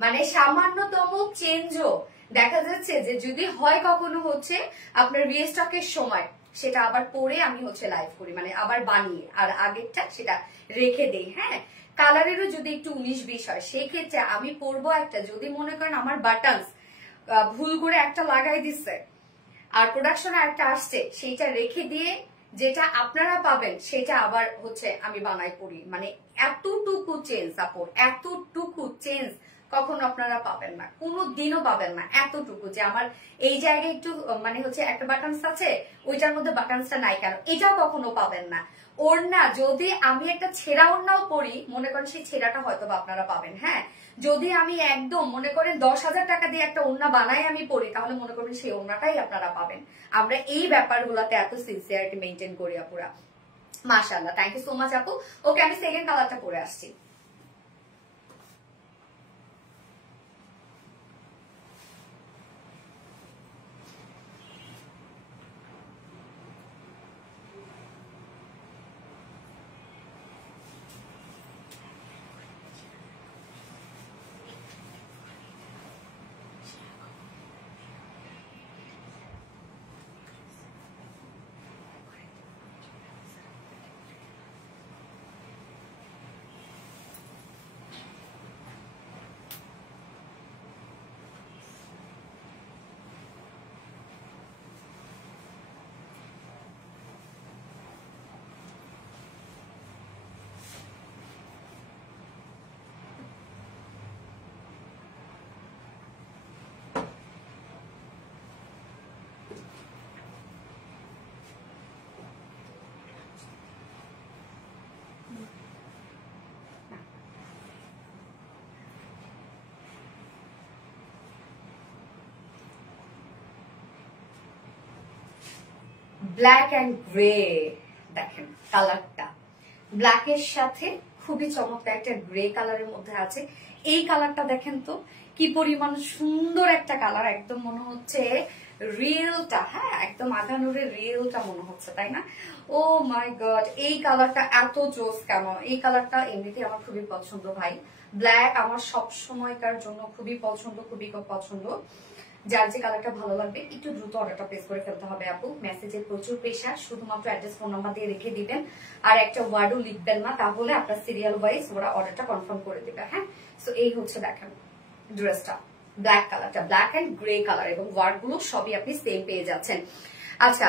মানে সামান্যতম চেঞ্জও দেখা যাচ্ছে যে যদি হয় কখনো হচ্ছে আপনার রিস্টকের সময় সেটা আবার পরে আমি হচ্ছে লাইভ করি, মানে আবার বানিয়ে, আর আগেরটা সেটা রেখে দেই। হ্যাঁ, কালারেরও যদি একটু 19-20 হয় সেই ক্ষেত্রে আমি পরবো একটা, যদি মনে করেন আমার বাটনস ভুল করে একটা লাগাই দিচ্ছে আর প্রোডাকশনে একটা আসছে, সেইটা রেখে দিয়ে যেটা আপনারা পাবেন সেটা আবার হচ্ছে আমি বানাই করি। মানে এতটুকু চেঞ্জ আপু, এতটুকু চেঞ্জ কখনো আপনারা পাবেন না, কোনো দিনও পাবেন না এতটুকু যে আমার এই জায়গায় একটু মানে হচ্ছে একটা বাটনস আছে ওইটার মধ্যে বাটনসটা নাই কেন, এটাও কখনো পাবেন না। ওড়না যদি আমি একটা ছেঁড়া ওড়নাও পরি, মনে করেন সেই ছেঁড়াটা হয়তো বা আপনারা পাবেন। হ্যাঁ, যদি আমি একদম মনে করেন 10,000 টাকা দিয়ে একটা ওড়না বানাই আমি পরি, তাহলে মনে করবেন সেই ওড়নাটাই আপনারা পাবেন। আমরা এই ব্যাপারগুলোতে এত সিনসিয়ারিটি মেনটেন করি আপুরা। মাশাআল্লাহ, থ্যাংক ইউ সো মাচ আপু। ওকে, আমি সেকেন্ড কালারটা পরে আসছি। ব্ল্যাক অ্যান্ড গ্রে, দেখেন কালারটা ব্ল্যাকের সাথে খুবই চমৎকার একটা গ্রে কালারের মধ্যে আছে। এই কালারটা দেখেন তো কি পরিমাণ সুন্দর একটা কালার, একদম মনে হচ্ছে রিয়েলটা, হ্যাঁ একদম আগানুরের রিয়েলটা মনে হচ্ছে, তাই না? ও মাই গড, এই কালারটা এত জোস কেন? এই কালারটা এমনিতে আমার খুবই পছন্দ ভাই। ব্ল্যাক আমার সব সময়কার জন্য খুবই পছন্দ, খুবই পছন্দ। যার যে কালারটা ভালো লাগবে একটু দ্রুত অর্ডারটা প্লেস করে ফেলতে হবে আপু। মেসেজের প্রচুর প্রেশার, শুধুমাত্র অ্যাড্রেস ফোন নাম্বার দিয়ে রেখে দিবেন আর একটা ওয়ার্ডও লিখবেন না, তাহলে আপনার সিরিয়াল ওয়াইজ ওরা অর্ডারটা কনফার্ম করে দিবে। হ্যাঁ, সো এই হচ্ছে দেখেন ড্রেসটা, ব্ল্যাক কালারটা, ব্ল্যাক এন্ড গ্রে কালার, এবং ওয়ার্ড গুলো সবই আপনি সেম পেয়ে যাচ্ছেন। আচ্ছা,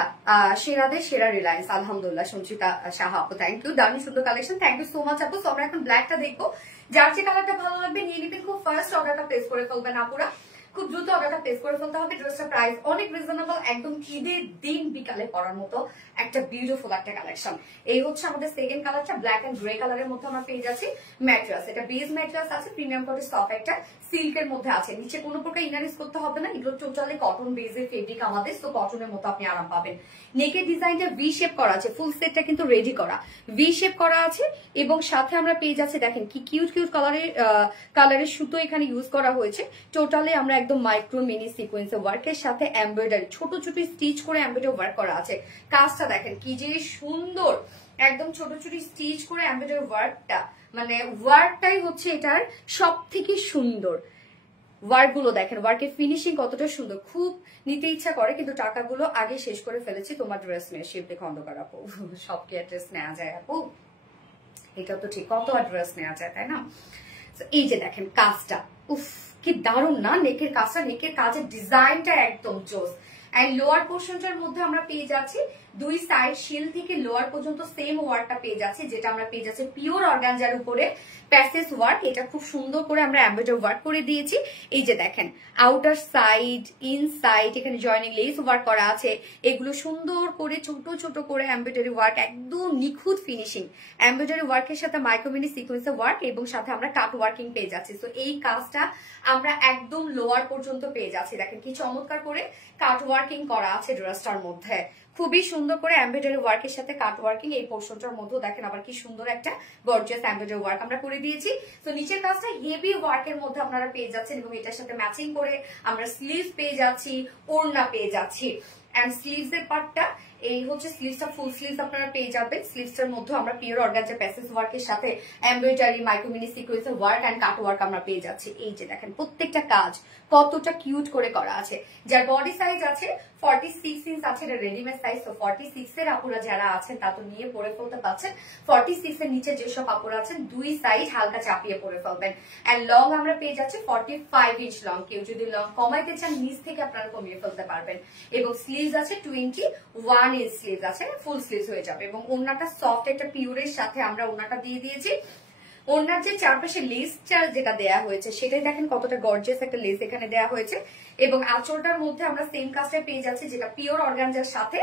সেরাদের সেরা রিলায়েন্স, আলহামদুলিল্লাহ। সঞ্চিতা সাহা আপু, থ্যাংক ইউ, দারুণ সুন্দর collection, thank you so much আপু। তো আমরা এখন ব্ল্যাকটা দেখবো, যার যে কালারটা ভালো লাগবে নিয়ে নিবেন, খুব ফার্স্ট অর্ডারটা প্লেস করে ফেলবেন আপুরা, খুব দ্রুত অর্ডারটা প্লেস করে ফেলতে হবে। ড্রেসটার প্রাইস অনেক রিজনেবল, একদম ঈদের দিন বিকালে পরার মতো একটা বিউটিফুল একটা কালেকশন। এই হচ্ছে আমাদের সেকেন্ড কালারটা, ব্ল্যাক এন্ড গ্রে কালারের মধ্যে আমরা পেয়ে যাচ্ছি। ম্যাট্রাস, এটা বেজ ম্যাট্রাস আছে, প্রিমিয়াম কোয়ালিটি সফট একটা সিল্কের মধ্যে আছে, নিচে কোনো প্রকার ইনার ইউজ করতে হবে না, এগুলো টোটালি কটন বেজের ফেব্রিক আমাদের, তো কটনের মতো আপনি আরাম পাবেন। নেকের ডিজাইনটা ভি শেপ করা আছে, ফুল সেটটা কিন্তু রেডি করা, ভি শেপ করা আছে, এবং সাথে আমরা পেয়ে যাচ্ছি দেখেন কি কিউট কিউট কালারের সুতো এখানে ইউজ করা হয়েছে। টোটালি আমরা একদম মাইক্রো মিনি সিকোয়েন্স ওয়ার্কের সাথে এমব্রয়ডারি, ছোট ছোট স্টিচ করে এমব্রয়ডারি ওয়ার্ক করা আছে। কাজটা দেখেন কি যে সুন্দর, একদম ছোট ছোট স্টিচ করে এমব্রয়ডারি ওয়ার্কটা, মানে ওয়ার্কটাই হচ্ছে এটার সব থেকে সুন্দর। ওয়ার্ক গুলো দেখেন, ওয়ার্কের ফিনিশিং কতটা সুন্দর, খুব নিতে ইচ্ছা করে, কিন্তু টাকাগুলো আগে শেষ করে ফেলেছি। তোমার ড্রেস নিয়ে শিল্পী খন্দকার আপু, সব কি ড্রেস নেওয়া যায় আপু? এটা তো ঠিক, কত ড্রেস নেওয়া যায়, তাই না? এই যে দেখেন কাজটা, উফ কি দারুণ না, নেকের কাজটা, নেকের কাজের ডিজাইনটা একদম জোস। এন্ড লোয়ার পোর্শনটার মধ্যে আমরা পেয়ে যাচ্ছি দুই সাইড শিল থেকে লোয়ার পর্যন্ত সেম ওয়ার্কটা পেয়ে যাচ্ছি, যেটা আমরা পেয়ে যাচ্ছি পিওর অর্গানজার উপরে প্যাসেজ ওয়ার্ক। এটা খুব সুন্দর করে আমরা এমব্রয়ডারি ওয়ার্ক করে দিয়েছি। এই যে দেখেন আউটার সাইড, ইনসাইড, এখানে জয়েনিং লেস ওয়ার্ক করা আছে, এগুলো সুন্দর করে ছোট ছোট করে এমব্রয়ডারি ওয়ার্ক, একদম নিখুঁত ফিনিশিং এমব্রয়ডারি ওয়ার্কের সাথে মাইক্রোমিনি সিকোয়েন্সের ওয়ার্ক, এবং সাথে আমরা কাট ওয়ার্কিং পেয়ে যাচ্ছি। তো এই কাজটা আমরা একদম লোয়ার পর্যন্ত পেয়ে যাচ্ছি। দেখেন কি চমৎকার করে কাট ওয়ার্কিং করা আছে ড্রেসটার মধ্যে, খুবই সুন্দর করে এমব্রয়ডারি ওয়ার্কের সাথে কাট ওয়ার্কিং। এই পোর্শনটার মধ্যে দেখেন আবার কি সুন্দর একটা গর্জিয়াস এমব্রয়ডারি ওয়ার্ক আমরা করে দিয়েছি। তো নিচের কাজটা হেভি ওয়ার্কের মধ্যে আপনারা পেয়ে যাচ্ছেন, এবং এটার সাথে ম্যাচিং করে আমরা স্লিভস পেয়ে যাচ্ছি, ওড়না পেয়ে যাচ্ছি। এন্ড স্লিভস এর পার্টটা এই হচ্ছে স্লিভসটা ফুল স্লিভস আপনারা পেয়ে যাবেন। স্লিভসটার মধ্যে আমরা পিওর অর্গানজা প্যাসেজ ওয়ার্কের সাথে এমব্রয়ডারি মাইক্রোমিনি সিকোয়েন্সের ওয়ার্ক এন্ড কাট ওয়ার্ক আমরা পেয়ে যাচ্ছি। এই যে দেখেন প্রত্যেকটা কাজ কতটা কিউট করে করা আছে। যার বডি সাইজ আছে 46 ইঞ্চ আছে, এটা রেডিমেড সাইজ। তো 46 এর আপুরা যারা আছেন তা তো নিয়ে পরে ফেলতে পারছেন। 46 এর নিচে যেসব আপুরা আছেন দুই সাইড হালকা চাপিয়ে পরে ফেলবেন। এন্ড লং আমরা পেয়ে যাচ্ছি 45 ইঞ্চ লং। কেউ যদি লং কমাইতে চান নিচ থেকে আপনারা কমিয়ে ফেলতে পারবেন। এবং স্লিভস আছে 21 ইঞ্চ স্লিভস আছে, ফুল স্লিভস হয়ে যাবে। এবং ওড়নাটা সফট একটা পিওরের সাথে আমরা ওড়নাটা দিয়ে দিয়েছি। ওনার যে চারপাশে লেসটা যেটা দেয়া হয়েছে সেটাই দেখেন কতটা গর্জিয়াস একটা লেস এখানে দেয়া হয়েছে। এবং আঁচলটার মধ্যে আমরা সেম কাজটা পেয়ে যাচ্ছি, যেটা পিওর অর্গানজার সাথে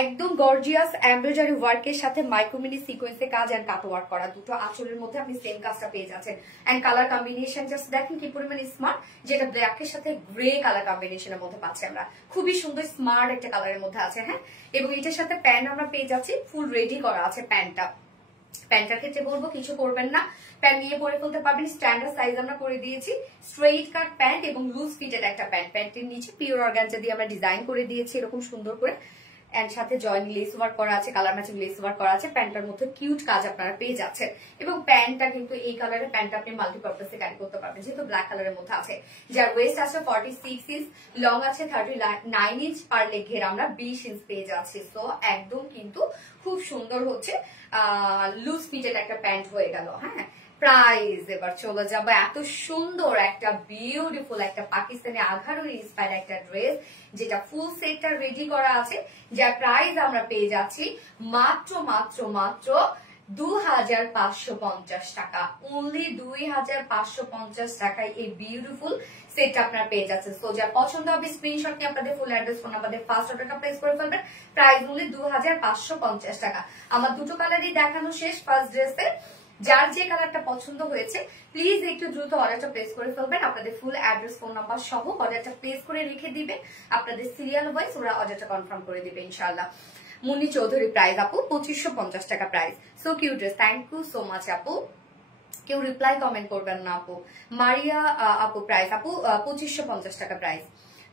একদম গর্জিয়াস এমব্রয়ডারি ওয়ার্কের সাথে মাইক্রোমিনি সিকোয়েন্সে কাজ এন্ড কাট ওয়ার্ক করা। দুটো আঁচলের মধ্যে আপনি সেম কাজটা পেয়ে যাচ্ছেন। এন্ড কালার কম্বিনেশন জাস্ট দেখেন কি পরিমাণ স্মার্ট, যেটা ব্ল্যাকের সাথে গ্রে কালার কম্বিনেশনের মধ্যে পাচ্ছি আমরা। খুবই সুন্দর স্মার্ট একটা কালারের মধ্যে আছে। হ্যাঁ, এবং এটার সাথে প্যান্ট আমরা পেয়ে যাচ্ছি, ফুল রেডি করা আছে প্যান্টটা। প্যান্টটার ক্ষেত্রে বলবো কিছু করবেন না, প্যান্ট নিয়ে পরে ফেলতে পারবেন। স্ট্যান্ডার্ড সাইজ আমরা করে দিয়েছি, স্ট্রেইট কাট প্যান্ট এবং লুজ ফিটেড একটা প্যান্ট। প্যান্টের নিচে পিওর অর্গানজা দিয়ে আমরা ডিজাইন করে দিয়েছি এরকম সুন্দর করে। এন্ড সাথে জয়েন্ট লেস ওয়ার্ক করা আছে, কালার ম্যাচিং লেস ওয়ার্ক করা আছে। প্যান্টটার মধ্যে কিউট কাজ আপনারা পেয়ে যাচ্ছেন। এবং প্যান্টটা কিন্তু এই কালারের প্যান্টটা আপনি মাল্টিপারপাসে ক্যারি করতে পারবেন, যেহেতু ব্ল্যাক কালারের মধ্যে আছে। যার ওয়েস্ট আছে 46 ইঞ্চ, লং আছে 39 ইঞ্চ, পার লেগ ঘের আমরা 20 ইঞ্চ পেয়ে যাচ্ছি। সো একদম কিন্তু খুব সুন্দর হচ্ছে লুজ ফিটেড একটা প্যান্ট হয়ে গেল। হ্যাঁ, প্রাইস এবার চলে যাবো এত সুন্দর একটা বিউটিফুল একটা পাকিস্তানি আঘারুর ইন্সপায়ার্ড একটা ড্রেস, যেটা ফুল সেটটা রেডি করা আছে। যার প্রাইস আমরা পেয়ে যাচ্ছি মাত্র মাত্র মাত্র 2550 টাকা। অনলি 2550 টাকায় এই বিউটিফুল সেটটা আপনারা পেয়ে যাচ্ছেন। সো যার পছন্দ হবে স্ক্রিনশট নিয়ে আপনাদের ফুল অ্যাড্রেস ফোন নাম্বার দিয়ে ফার্স্ট অর্ডারটা প্লেস করে ফেলবেন। প্রাইস অনলি 2550 টাকা। আমার দুটো কালারই দেখানো শেষ ফার্স্ট ড্রেসে। যার যে কালারটা পছন্দ হয়েছে প্লিজ একটু দ্রুত অর্ডারটা প্লেস করে ফেলবেন। আপনাদের ফুল অ্যাড্রেস ফোন নাম্বার সহ অর্ডারটা প্লেস করে রেখে দিবেন। আপনাদের সিরিয়াল ওয়াইজ ওরা অর্ডারটা কনফার্ম করে দিবে ইনশাআল্লাহ। মুন্নি চৌধুরী প্রাইস আপু 2550 টাকা price. So cute dress, thank you so much আপু। কেউ রিপ্লাই কমেন্ট করবেন না আপু। মারিয়া আপু প্রাইস আপু 2550 টাকা প্রাইস।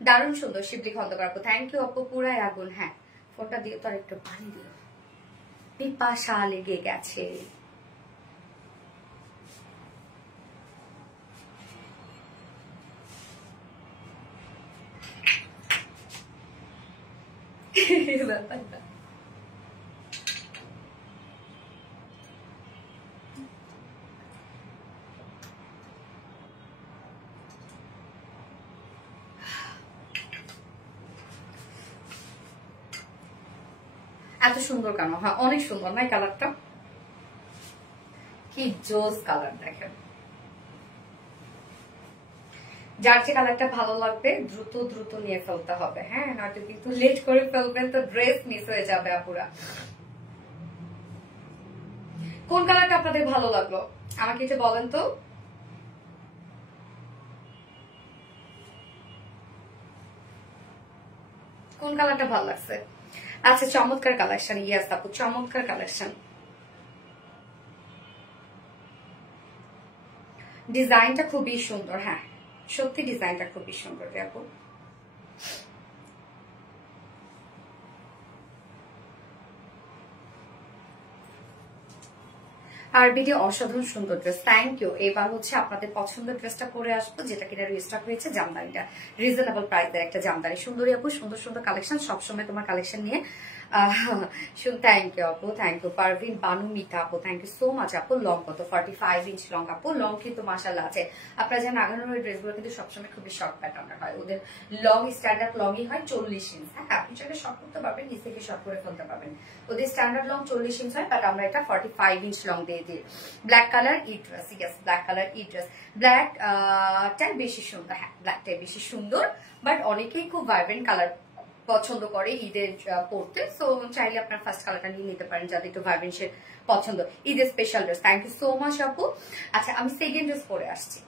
দারুণ সুন্দর শিবলি খন্দকার আপু, থ্যাংক ইউ আপু। পুরাই আগুন। হ্যাঁ, ফোনটা দিয়ে তো আর একটু পানি দিও, পিপাসা লেগে গেছে। ব্যাপারটা এত সুন্দর কেন? হ্যাঁ, অনেক সুন্দর না এই কালারটা? কি জোস কালার দেখেন। যার যে কালারটা ভালো লাগবে দ্রুত দ্রুত নিয়ে ফেলতে হবে। হ্যাঁ, নয়তো কিন্তু লেট করে ফেলবেন তো ড্রেস মিস হয়ে যাবে আপুরা। কোন কালারটা আপনাদের ভালো লাগলো আমাকে একটু বলেন তো। কোন কালারটা ভালো লাগছে? আচ্ছা, চমৎকার কালেকশন। ইয়াস আপু, চমৎকার কালেকশন। ডিজাইনটা খুবই সুন্দর। হ্যাঁ, সত্যি ডিজাইনটা খুবই সুন্দর আপু। আর ভিডিও অসাধারণ সুন্দর ড্রেস, থ্যাংক ইউ। এবার হচ্ছে আপনাদের পছন্দের ড্রেসটা পরে আসবো, যেটা কিনা রিস্টক হয়েছে জামদানিটা। রিজনেবল প্রাইসের একটা জামদানি। সুন্দরী আপু, সুন্দর সুন্দর কালেকশন, সবসময় তোমার কালেকশন নিয়ে। থ্যাংক ইউ আপু, থ্যাংক ইউ। পারভিন বানু মিতা আপু, থ্যাংক ইউ সো মাচ আপু। লং কত? 45 ইঞ্চ লং আপু। লং কিন্তু মাশাআল্লাহ আছে। আপনারা জানেন আগানোর ড্রেসগুলো কিন্তু সবসময় খুবই শর্ট প্যাটার্নের হয়, ওদের লং স্ট্যান্ডার্ড লংই হয় 40 ইঞ্চ। হ্যাঁ, আপনি চাইলে শর্ট করতে পারবেন, নিচ থেকে শর্ট করে ফেলতে পারবেন। ওদের স্ট্যান্ডার্ড লং 40 ইঞ্চ হয়, বাট আমরা এটা 45 ইঞ্চ লং দিয়ে দিই। ব্ল্যাক কালার ই ড্রেস, ইয়েস ব্ল্যাক কালার ই ড্রেস। ব্ল্যাক টাই বেশি সুন্দর। হ্যাঁ, ব্ল্যাকটাই বেশি সুন্দর, বাট অনেকেই খুব ভাইব্রেন্ট কালার পছন্দ করে ঈদের পড়তে। সো চাইলে আপনার ফার্স্ট কালারটা নিয়ে নিতে পারেন, যাদের একটু ভাইব্রেন্ট পছন্দ। ঈদের special dress, thank you so much আপু। আচ্ছা, আমি সেকেন্ড ড্রেস পরে আসছি।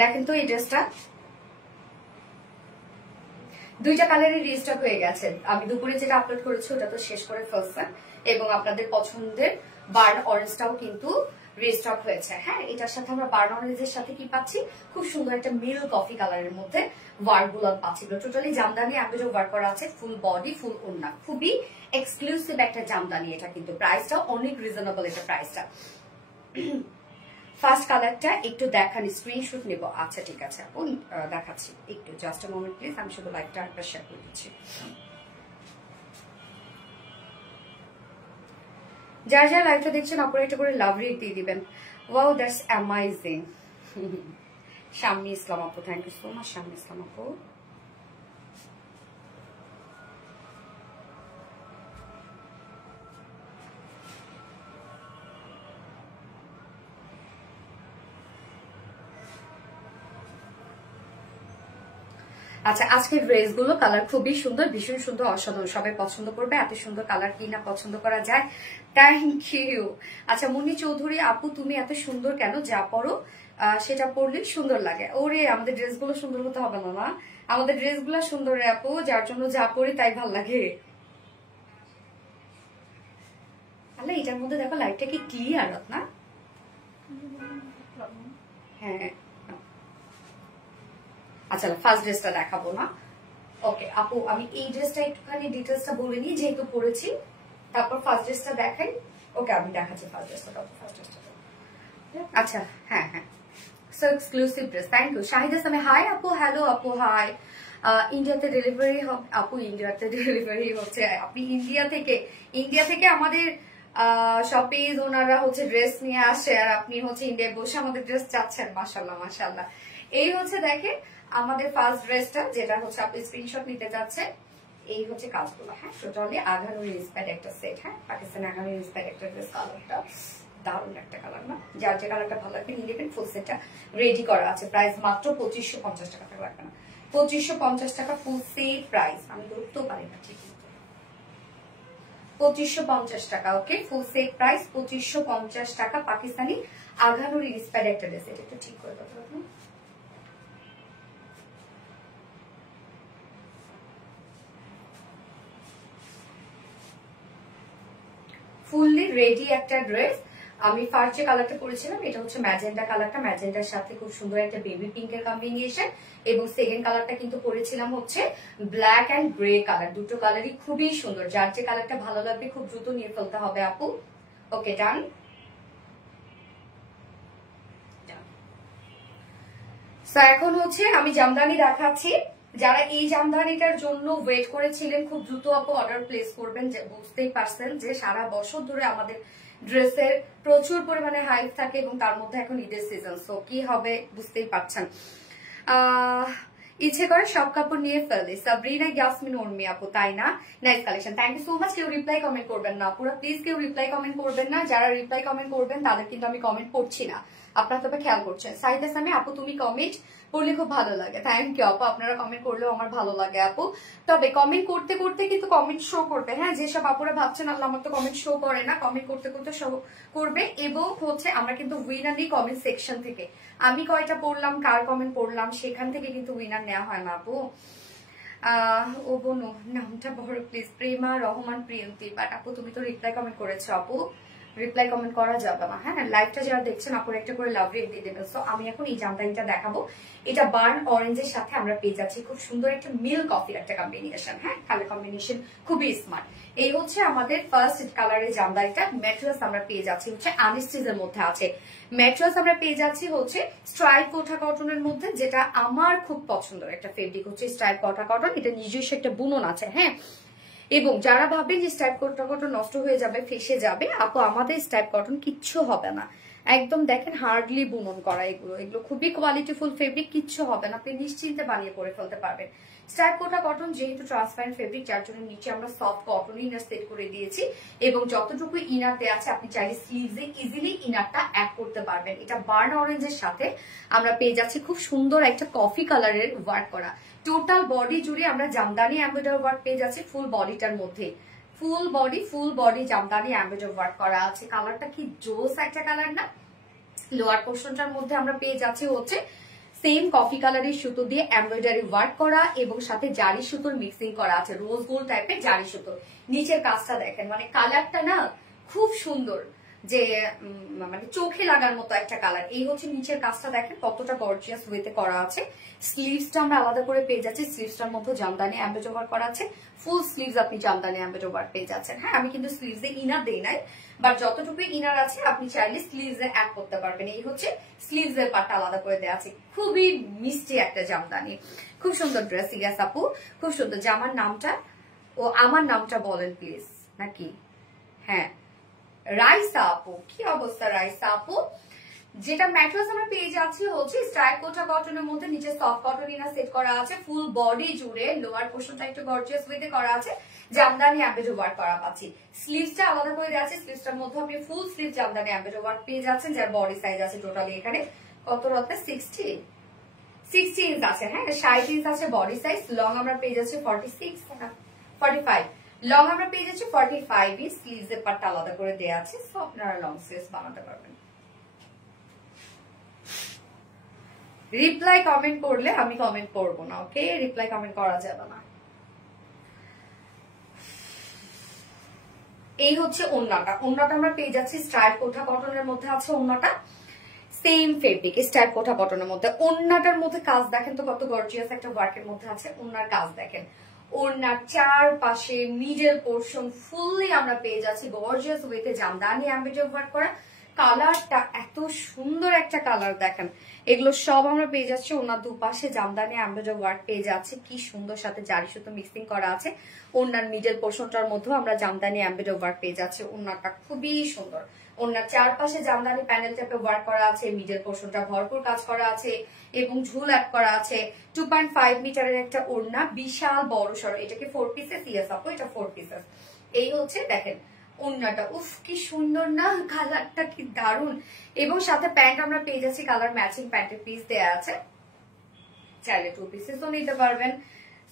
দেখেন তো এই ড্রেসটা দুইটা কালারের রিস্টক হয়ে গেছে। আমি দুপুরে যেটা আপলোড করেছি ওটা তো শেষ করে ফেলছেন, এবং আপনাদের পছন্দের বার্ন অরেঞ্জটাও কিন্তু রিস্টক হয়েছে। হ্যাঁ, এটার সাথে আমরা বার্ন অরেঞ্জের সাথে কি পাচ্ছি, খুব সুন্দর একটা মিল কফি কালারের মধ্যে ওয়ার্ক গুলো পাচ্ছি। টোটালি জামদানি আঙ্গুজো ওয়ার্ক করা আছে, ফুল বডি ফুল ওড়না, খুবই এক্সক্লুসিভ একটা জামদানি এটা, কিন্তু প্রাইসটা অনেক রিজনেবল এটা প্রাইসটা। ফার্স্ট কালারটা একটু দেখান, স্ক্রিনশট নেব। আচ্ছা ঠিক আছে আপু, দেখাচ্ছি একটু, জাস্ট আ মোমেন্ট প্লিজ। আমি শুধু লাইভটা একটা শেয়ার করে দিচ্ছি। যারা যারা লাইভটা দেখছেন আপনারা একটা করে লাভ রেট দিয়ে দিবেন। Wow, that's amazing. Shammi Islam আপু, thank you so much Shammi Islam আপু। আচ্ছা, আজকের ড্রেস গুলো কালার খুবই সুন্দর, ভীষণ সুন্দর, অসাধারণ, সবাই পছন্দ করবে। এত সুন্দর কালার কি না পছন্দ করা যায়। Thank you. আচ্ছা, মুন্নি চৌধুরী আপু, তুমি এত সুন্দর কেন, যা পরো সেটা পরলে সুন্দর লাগে। ওরে, আমাদের ড্রেস গুলো সুন্দর হতে হবে না? না, আমাদের ড্রেস গুলো সুন্দর রে আপু, যার জন্য যা পরি তাই ভাল লাগে। আল্লাহ, এটার মধ্যে দেখো লাইটটা কি ক্লিয়ার না? হ্যাঁ, আচ্ছা ফার্স্ট ড্রেসটা দেখাবো না। ওকে আপু, আমি এই ড্রেসটা একটুখানি ডিটেলসটা বলে নিই যেহেতু পরেছি, তারপর ফার্স্ট ড্রেসটা দেখাই। ওকে, আমি দেখাচ্ছি ফার্স্ট ড্রেসটা। আচ্ছা, হ্যাঁ হ্যাঁ, so exclusive dress. Thank you Shahida Sami. Hi আপু, হ্যালো আপু, হাই। ইন্ডিয়াতে ডেলিভারি হবে আপু, ইন্ডিয়াতে ডেলিভারি হচ্ছে। আপনি ইন্ডিয়া থেকে আমাদের শপিজ ওনারা হচ্ছে ড্রেস নিয়ে আসে, আর আপনি হচ্ছে ইন্ডিয়ায় বসে আমাদের ড্রেস চাচ্ছেন। মাশাল্লাহ মাশাল্লাহ। এই হচ্ছে দেখেন আমাদের ফার্স্ট ড্রেসটা, যেটা হচ্ছে আপনি স্ক্রিনশট নিতে যাচ্ছে। এই হচ্ছে কাজগুলো। হ্যাঁ, টোটালি আঘানুর ইন্সপায়ার্ড একটা সেট। হ্যাঁ, পাকিস্তানি আঘানুর ইন্সপায়ার্ড একটা ড্রেস। কালারটা দারুণ একটা কালার না? যার যে কালারটা ভালো লাগে নিয়ে নেবেন। ফুল সেটটা রেডি করা আছে, প্রাইস মাত্র 2550 টাকা। লাগবে না, 2550 টাকা ফুল সেট প্রাইস। আমি ধরতেও পারি না ঠিক, 2550 টাকা। ওকে, ফুল সেট প্রাইস 2550 টাকা। পাকিস্তানি আঘানুর ইন্সপায়ার্ড একটা ড্রেস। এটা একটু ঠিক করে কথা বলুন। ফুললি রেডি একটা ড্রেস। আমি ফার্স্ট যে কালারটা পরেছিলাম এটা হচ্ছে ম্যাজেন্টা কালারটা, ম্যাজেন্টার সাথে খুব সুন্দর একটা বেবি পিঙ্কের কম্বিনেশন, এবং সেকেন্ড কালারটা কিন্তু পরেছিলাম হচ্ছে ব্ল্যাক এন্ড গ্রে কালার। দুটো কালারই খুবই সুন্দর, যার যে কালারটা ভালো লাগবে খুব দ্রুত নিয়ে ফেলতে হবে আপু। ওকে, ডান। এখন হচ্ছে আমি জামদানি দেখাচ্ছি। যারা এই জামদানিটার জন্য ওয়েট করেছিলেন, খুব দ্রুত আপু অর্ডার প্লেস করবেন। বুঝতেই পারছেন যে সারা বছর ধরে আমাদের ড্রেসের প্রচুর পরিমাণে হাইপ থাকে, এবং তার মধ্যে এখন ঈদের সিজন, সো কি হবে বুঝতেই পারছেন। ইচ্ছে করে সব কাপড় নিয়ে ফেলে। সাবরিনা ইয়াসমিন উর্মি আপু, তাই না? Nice collection, thank you so much. কেউ রিপ্লাই কমেন্ট করবেন না পুরো প্লিজ, কেউ রিপ্লাই কমেন্ট করবেন না। যারা রিপ্লাই কমেন্ট করবেন তাদের কিন্তু আমি কমেন্ট পড়ছি না, আপনারা তবে খেয়াল করছেন। সাইদ আসামি আপু, তুমি কমেন্ট করলে খুব ভালো লাগে। থ্যাংক ইউ আপু, আপনারা কমেন্ট করলেও আমার ভালো লাগে আপু। তবে কমেন্ট করতে করতে কিন্তু কমেন্ট শো করবে। হ্যাঁ, যেসব আপুরা ভাবছেন আল্লাহ আমার তো কমেন্ট শো করে না, কমেন্ট করতে করতে শো করবে। এবং হচ্ছে আমরা কিন্তু উইনার নিই কমেন্ট সেকশন থেকে। আমি কয়টা পড়লাম, কার কমেন্ট পড়লাম, সেখান থেকে কিন্তু উইনার নেওয়া হয় না আপু। ও বোনো, নামটা বড় প্লিজ। প্রেমা রহমান প্রিয়ন্তি। বাট আপু তুমি তো রিপ্লাই কমেন্ট করেছো আপু, রিপ্লাই কমেন্ট করা যাবে না। হ্যাঁ, লাইভটা যারা দেখছেন আপুর একটা করে লাভ রেট দিয়ে দেবেন। সো আমি এখন এই জামদানিটা দেখাবো। এটা বার্ন অরেঞ্জের সাথে আমরা পেয়ে যাচ্ছি খুব সুন্দর একটা মিল্ক কফির একটা কম্বিনেশন। হ্যাঁ, কালার কম্বিনেশন খুবই স্মার্ট। এই হচ্ছে আমাদের ফার্স্ট কালারের জামদানিটা। ম্যাটেরিয়ালস আমরা পেয়ে যাচ্ছি হচ্ছে আনস্টিচের মধ্যে আছে। ম্যাটেরিয়ালস আমরা পেয়ে যাচ্ছি হচ্ছে স্ট্রাইপ কোটা কটনের মধ্যে, যেটা আমার খুব পছন্দের একটা ফেব্রিক হচ্ছে স্ট্রাইপ কোটা কটন। এটা নিজস্ব একটা বুনন আছে। হ্যাঁ, এবং যারা ভাবেন যে স্ট্রাইপ কোটা কটন নষ্ট হয়ে যাবে, ফেসে যাবে, আপু আমাদের স্ট্রাইপ কটন কিচ্ছু হবে না। একদম দেখেন হার্ডলি বুনন করা, এগুলো খুবই কোয়ালিটিফুল ফেব্রিক, কিচ্ছু হবে না। আপনি নিশ্চিন্তে বানিয়ে পরে ফেলতে পারবেন। স্ট্রাইপ কোটা কটন যেহেতু ট্রান্সপারেন্ট ফেব্রিক, যার জন্য নিচে আমরা সফট কটন ইনার সেট করে দিয়েছি এবং যতটুকু ইনার দেওয়া আছে আপনি চাইলে স্লিভসে ইজিলি ইনারটা অ্যাড করতে পারবেন। এটা বার্ন অরেঞ্জের সাথে আমরা পেয়ে যাচ্ছি খুব সুন্দর একটা কফি কালারের ওয়ার্ক করা। টোটাল বডি জুড়ে আমরা জামদানি এমব্রয়ডারি ওয়ার্ক পেয়ে যাচ্ছি ফুল বডিটার মধ্যে। Full body Jamdani embroidery work করা আছে। কালারটা কি জোস একটা কালার না? লোয়ার পোর্শনটার মধ্যে আমরা পেয়ে যাচ্ছি হচ্ছে সেম কফি কালারের সুতো দিয়ে এমব্রয়ডারি ওয়ার্ক করা এবং সাথে জারি সুতোর মিক্সিং করা আছে, রোজ গোল্ড টাইপের জারি সুতো। নিচের কাজটা দেখেন, মানে কালারটা না খুব সুন্দর, যে মানে চোখে লাগার মতো একটা কালার। এই হচ্ছে নিচের কাজটা দেখেন কতটা গর্জিয়াস ওয়েতে করা আছে। স্লিভসটা আমরা আলাদা করে পেয়ে যাচ্ছি, স্লিভসটার মধ্যে জামদানি এমব্রয়ডারি ওয়ার্ক করা আছে। ফুল স্লিভস আপনি জামদানি এমব্রয়ডারি ওয়ার্ক পেয়ে যাচ্ছেন। হ্যাঁ, আমি কিন্তু স্লিভসে ইনার দেই নাই, বাট যতটুকু ইনার আছে আপনি চাইলে স্লিভসে অ্যাড করতে পারবেন। এই হচ্ছে স্লিভসের পার্টটা আলাদা করে দেওয়া আছে। খুবই মিষ্টি একটা জামদানি, খুব সুন্দর ড্রেস। ইয়াস আপু, খুব সুন্দর। জামার নামটা ও আমার নামটা বলেন প্লিজ, নাকি? হ্যাঁ, রাইসা আপু, কি অবস্থা রাইসা আপু? যেটা ম্যাট্রেস আমরা পেয়ে যাচ্ছি হচ্ছে স্ট্রাইপ কোটা কটনের মধ্যে, নিচে সফট কটন ইনার সেট করা আছে। ফুল বডি জুড়ে লোয়ার পোর্শনটা একটু গর্জিয়াস ওয়েতে করা আছে, জামদানি এমব্রয়ডারি ওয়ার্ক করা পাচ্ছি। স্লিভসটা আলাদা করে দেওয়া আছে, স্লিভসটার মধ্যে আপনি full sleeve Jamdani embroidery work পেয়ে যাচ্ছেন, যার বডি সাইজ আছে টোটালি এখানে কত রতে 60 ইঞ্চ আছে। হ্যাঁ, 60 ইঞ্চ আছে বডি সাইজ। লং আমরা পেয়ে যাচ্ছি 45, লং আমরা পেয়ে যাচ্ছি 45 ইঞ্চ। স্লিভসের পার্টটা আলাদা করে দেওয়া আছে, সো আপনারা লং স্লিভস বানাতে পারবেন। রিপ্লাই কমেন্ট করলে আমি কমেন্ট করবো না, ওকে? রিপ্লাই কমেন্ট করা যাবে না। এই হচ্ছে ওড়নাটা। ওড়নাটা আমরা পেয়ে যাচ্ছি স্ট্রাইপ কোটা কটনের মধ্যে আছে। ওড়নাটা সেম ফেব্রিক স্ট্রাইপ কোটা কটনের মধ্যে। ওড়নাটার মধ্যে কাজ দেখেন তো কত গর্জিয়াস একটা ওয়ার্কের মধ্যে আছে। ওড়নার কাজ দেখেন, ওড়নার চারপাশে মিডল পোর্শন ফুললি আমরা পেয়ে যাচ্ছি গর্জিয়াস ওয়েতে জামদানি এমব্রয়ডারি ওয়ার্ক করা। কালারটা এত সুন্দর একটা কালার দেখেন। এগুলো সব আমরা পেয়ে যাচ্ছি ওনার দুপাশে জামদানি এমব্রয়ডারি ওয়ার্ক পেয়ে যাচ্ছে, কি সুন্দর, সাথে জারি সুতো মিক্সিং করা আছে। ওনার মিডল পোর্শনটার মধ্যেও আমরা জামদানি এমব্রয়ডারি ওয়ার্ক পেয়ে যাচ্ছি। ওনারটা খুবই সুন্দর। ওনার চারপাশে জামদানি প্যানেল টাইপে ওয়ার্ক করা আছে, মিডল পোর্শনটা ভরপুর কাজ করা আছে এবং ঝুল অ্যাড করা আছে। 2.5 মিটারের একটা ওড়না, বিশাল বড় সড়ো। এটাকে 4 পিসেস, ইয়েস আপু এটা 4 পিসেস। এই হচ্ছে দেখেন ওড়নাটা, উফ কি সুন্দর না, কালারটা কি দারুন। এবং সাথে প্যান্ট আমরা পেয়ে যাচ্ছি কালার ম্যাচিং প্যান্টের পিস দেয়া আছে, চাইলে 2 পিসেসও নিতে পারবেন।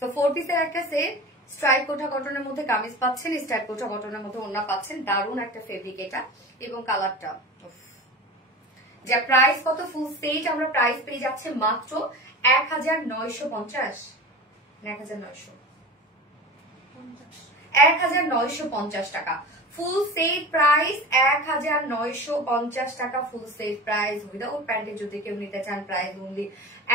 তো 4 পিসের একটা সেট। স্ট্রাইপ কোটা কটনের মধ্যে কামিজ পাচ্ছেন, স্ট্রাইপ কোটা কটনের মধ্যে ওড়না পাচ্ছেন। দারুন একটা ফেব্রিক এটা এবং কালারটা। যা প্রাইস কত, ফুল সেট আমরা প্রাইস পেয়ে যাচ্ছে মাত্র 1950 না 1950 টাকা। ফুল সেট প্রাইস 1950 টাকা। ফুল সেট প্রাইস উইদাউট প্যান্টে যদি কেউ নিতে চান প্রাইস অনলি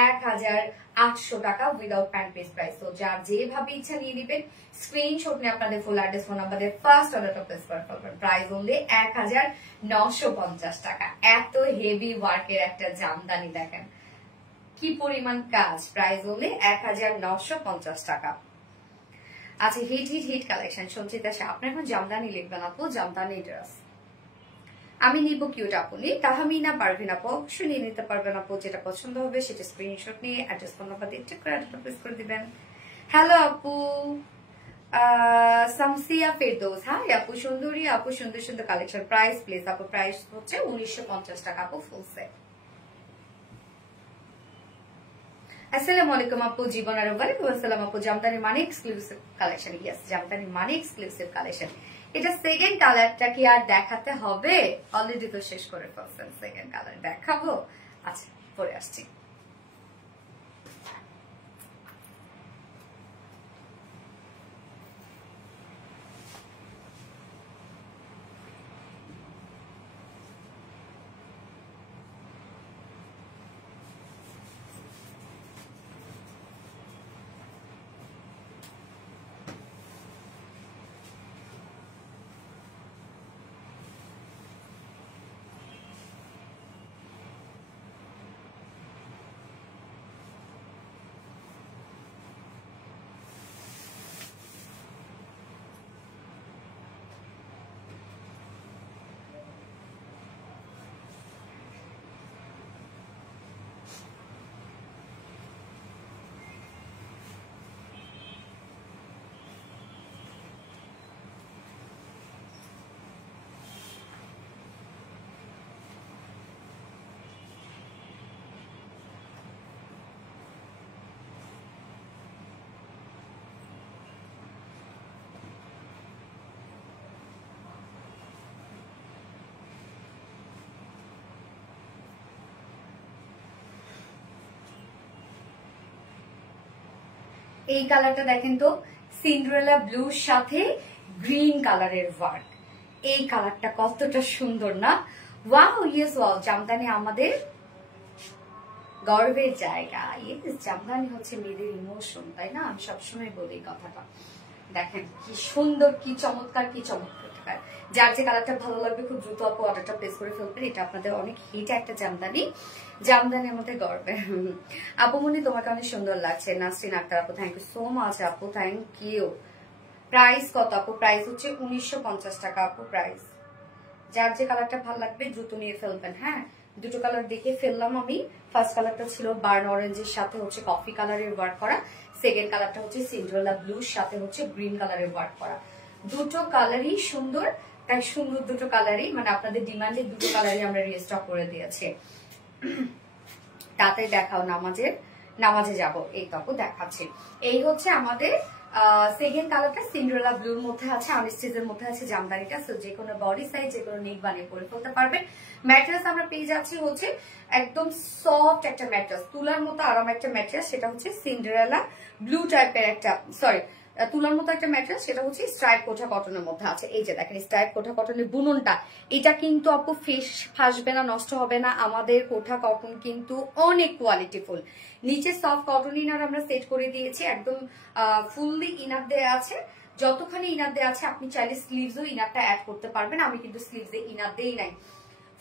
1800 টাকা উইদাউট প্যান্ট পিস প্রাইস। তো যার যেভাবে ইচ্ছা নিয়ে নিবেন, স্ক্রিনশট নিয়ে আপনাদের ফুল অ্যাড্রেস ফোন নাম্বারে ফার্স্ট অর্ডারটা প্লেস করবেন। প্রাইস অনলি 1950 টাকা। এত হেভি ওয়ার্কের একটা জামদানি দেখেন কি পরিমাণ কাজ, প্রাইস অনলি 1950 টাকা। আচ্ছা, হিট কালেকশন সঞ্চিতা শাহ, আপনি এখন জামদানি লিখবেন আপু, জামদানি ড্রেস আমি নিব। কিউট আপনি তাহমিনা পারভিন আপু অবশ্যই নিয়ে নিতে পারবেন আপু, যেটা পছন্দ হবে সেটা স্ক্রিনশট নিয়ে অ্যাড্রেস ফোন নাম্বার দিয়ে চেক করে অ্যাড্রেস প্লেস করে দিবেন। হ্যালো আপু সামসিয়া ফেরদৌস, হ্যাঁ আপু সুন্দরী আপু, সুন্দর সুন্দর কালেকশন। প্রাইস প্লিজ আপু, প্রাইস হচ্ছে 1950 টাকা আপু ফুল সেট। আসসালামু আলাইকুম আপু, জীবন আর ওয়ালাইকুম আসসালাম আপু। জামদানি মানে এক্সক্লুসিভ কালেকশন, ইয়েস জামদানি মানে এক্সক্লুসিভ কালেকশন। এটা সেকেন্ড কালারটা কি আর দেখাতে হবে? অলরেডি তো শেষ করে ফেলছেন, সেকেন্ড কালার দেখাবো? আচ্ছা পরে আসছি। এই কালারটা দেখেন তো, সিন্ড্রেলা ব্লুর সাথে গ্রিন কালারের ওয়ার্ক। এই কালারটা কতটা সুন্দর না? Wow, yes wow. জামদানি আমাদের গর্বের জায়গা। ইয়েস, জামদানি হচ্ছে মেয়েদের ইমোশন, তাই না? আমি সবসময় বলি কথাটা। দেখেন কি সুন্দর, কি চমৎকার, কি চমৎকার। যার যে কালারটা ভালো লাগবে খুব দ্রুত আপু অর্ডারটা প্লেস করে ফেলবেন। এটা আপনাদের অনেক হিট একটা জামদানি, জামদানি আমাদের গর্বের। আপুমনি তোমাকে অনেক সুন্দর লাগছে। নাসরিন আক্তার আপু, থ্যাংক ইউ সো মাচ আপু, থ্যাংক ইউ। প্রাইস কত আপু? প্রাইস হচ্ছে 1950 টাকা আপু প্রাইস। যার যে কালারটা ভালো লাগবে দ্রুত নিয়ে ফেলবেন। হ্যাঁ, দুটো কালার দেখে ফেললাম আমি। ফার্স্ট কালারটা ছিল বার্ন অরেঞ্জের সাথে হচ্ছে কফি কালারের ওয়ার্ক করা, সেকেন্ড কালারটা হচ্ছে সিন্ড্রেলা ব্লুর সাথে হচ্ছে গ্রিন কালারের ওয়ার্ক করা। দুটো কালারই সুন্দর, তাই সুন্দর দুটো কালারই, মানে আপনাদের ডিমান্ডে দুটো কালারই আমরা রিস্টক করে দিয়েছি। তাতে দেখাও নামাজে যাব। এই তপ দেখাচ্ছি। এই হচ্ছে আমাদের সেকেন্ড কালারটা সিন্ড্রেলা ব্লুর মধ্যে আছে, আনস্টিচের মধ্যে আছে জামদানিটা। সো যে কোনো বডি সাইজ, যে কোনো নেক বানিয়ে পরে ফেলতে পারবেন। ম্যাট্রেস আমরা পেয়ে যাচ্ছি হচ্ছে একদম সফট একটা ম্যাট্রেস, তুলার মতো আরাম একটা ম্যাট্রেস। সেটা হচ্ছে সিন্ড্রেলা ব্লু টাইপের একটা, সরি তুলার মতো একটা ম্যাট্রেস। সেটা হচ্ছে স্ট্রাইপ কোঠা কটনের মধ্যে আছে। এই যে দেখেন স্ট্রাইপ কোঠা কটনের বুননটা, এটা কিন্তু আপু ফাসবে না, নষ্ট হবে না। আমাদের কোঠা কটন কিন্তু অনেক কোয়ালিটিফুল। নিচে সফট কটন ইনার আমরা সেট করে দিয়েছি, একদম ফুললি ইনার দেয়া আছে। যতখানি ইনার দেয়া আছে আপনি চাইলে স্লিভসও ইনারটা অ্যাড করতে পারবেন। আমি কিন্তু স্লিভসে ইনার দেই নাই।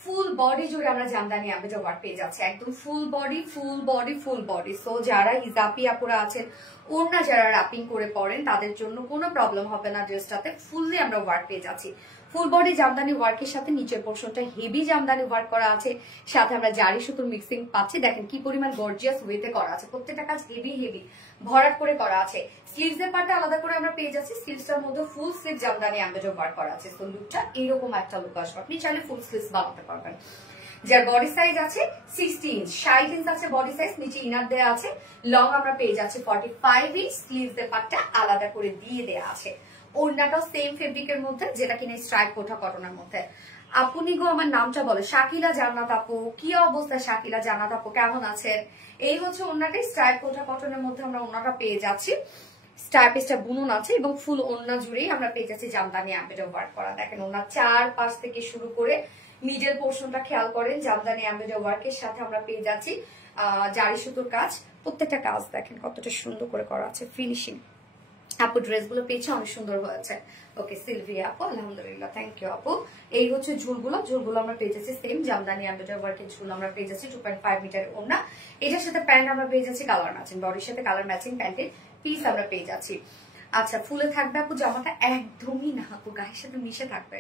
ফুল বডি জুড়ে আমরা জামদানি আবেজা ওয়ার্ক পেয়ে যাচ্ছি, একদম full body full body full body. So যারা হিজাবি আপুরা আছেন, ওড়না যারা র্যাপিং করে পড়েন, তাদের জন্য কোনো প্রবলেম হবে না। ড্রেসটাতে ফুললি আমরা ওয়ার্ক পেয়ে যাচ্ছি। ফুল বডি জামদানি ওয়ার্কের সাথে নিচের পোর্শনটা হেভি জামদানি ওয়ার্ক করা আছে, সাথে আমরা জারি সুতোর মিক্সিং পাচ্ছি। দেখেন কি পরিমাণ গর্জিয়াস ওয়েতে করা আছে, প্রত্যেকটা কাজ হেভি হেভি ভরাট করে করা আছে। স্লিভস এর পার্টটা আলাদা করে আমরা পেয়ে যাচ্ছি, স্লিভসটার মধ্যে ফুল স্লিভ জামদানি আম্বেজ ওয়ার্ক করা আছে। তো লুকটা এরকম একটা লুক আসবে, আপনি চাইলে ফুল স্লিভস বানাতে পারবেন। যার বডি সাইজ আছে 60 ইঞ্চ, 60 ইঞ্চ আছে বডি সাইজ, নিচে ইনার দেয়া আছে। লং আমরা পেয়ে যাচ্ছি 45 ইঞ্চ, স্লিভস এর পার্টটা আলাদা করে দিয়ে দেয়া আছে। ওড়নাটাও সেম ফেব্রিকের মধ্যে, যেটা কিনা স্ট্রাইপ কোঠা কটনের মধ্যে। আপনি গো আমার নামটা বলে, শাকিলা জান্নাত আপু। কি অবস্থা শাকিলা জান্নাত আপু, কেমন আছেন? এই হচ্ছে ওড়নাটাই স্ট্রাইপ কোঠা কটনের মধ্যে আমরা ওড়নাটা পেয়ে যাচ্ছি। স্টাইপেসটা বুনন আছে এবং ফুল ওড়না জুড়েই আমরা পেয়ে যাচ্ছি জামদানি আম্বেডার ওয়ার্ক করা। দেখেন ওড়নার চারপাশ থেকে শুরু করে মিডল পোর্শনটা খেয়াল করেন, জামদানি আম্বেডার ওয়ার্কের সাথে আমরা পেয়ে যাচ্ছি জারি সুতোর কাজ। প্রত্যেকটা কাজ দেখেন কতটা সুন্দর করে করা আছে, ফিনিশিং। আপু ড্রেসগুলো পেয়েছে অনেক সুন্দর হয়েছে। ওকে সিলভিয়া আপু, আলহামদুলিল্লাহ, থ্যাংক ইউ আপু। এই হচ্ছে ঝুলগুলো আমরা পেয়ে যাচ্ছি সেম জামদানি আম্বেডার ওয়ার্কের ঝুল আমরা পেয়ে যাচ্ছি 2.5 মিটার ওড়না। এটার সাথে প্যান্ট আমরা পেয়ে যাচ্ছি কালার ম্যাচিং, বডির সাথে কালার ম্যাচিং প্যান্টের পিস আমরা পেয়ে যাচ্ছি। আচ্ছা, ফুলে থাকবে আপু জামাটা? একদমই না আপু, গায়ের সাথে মিশে থাকবে,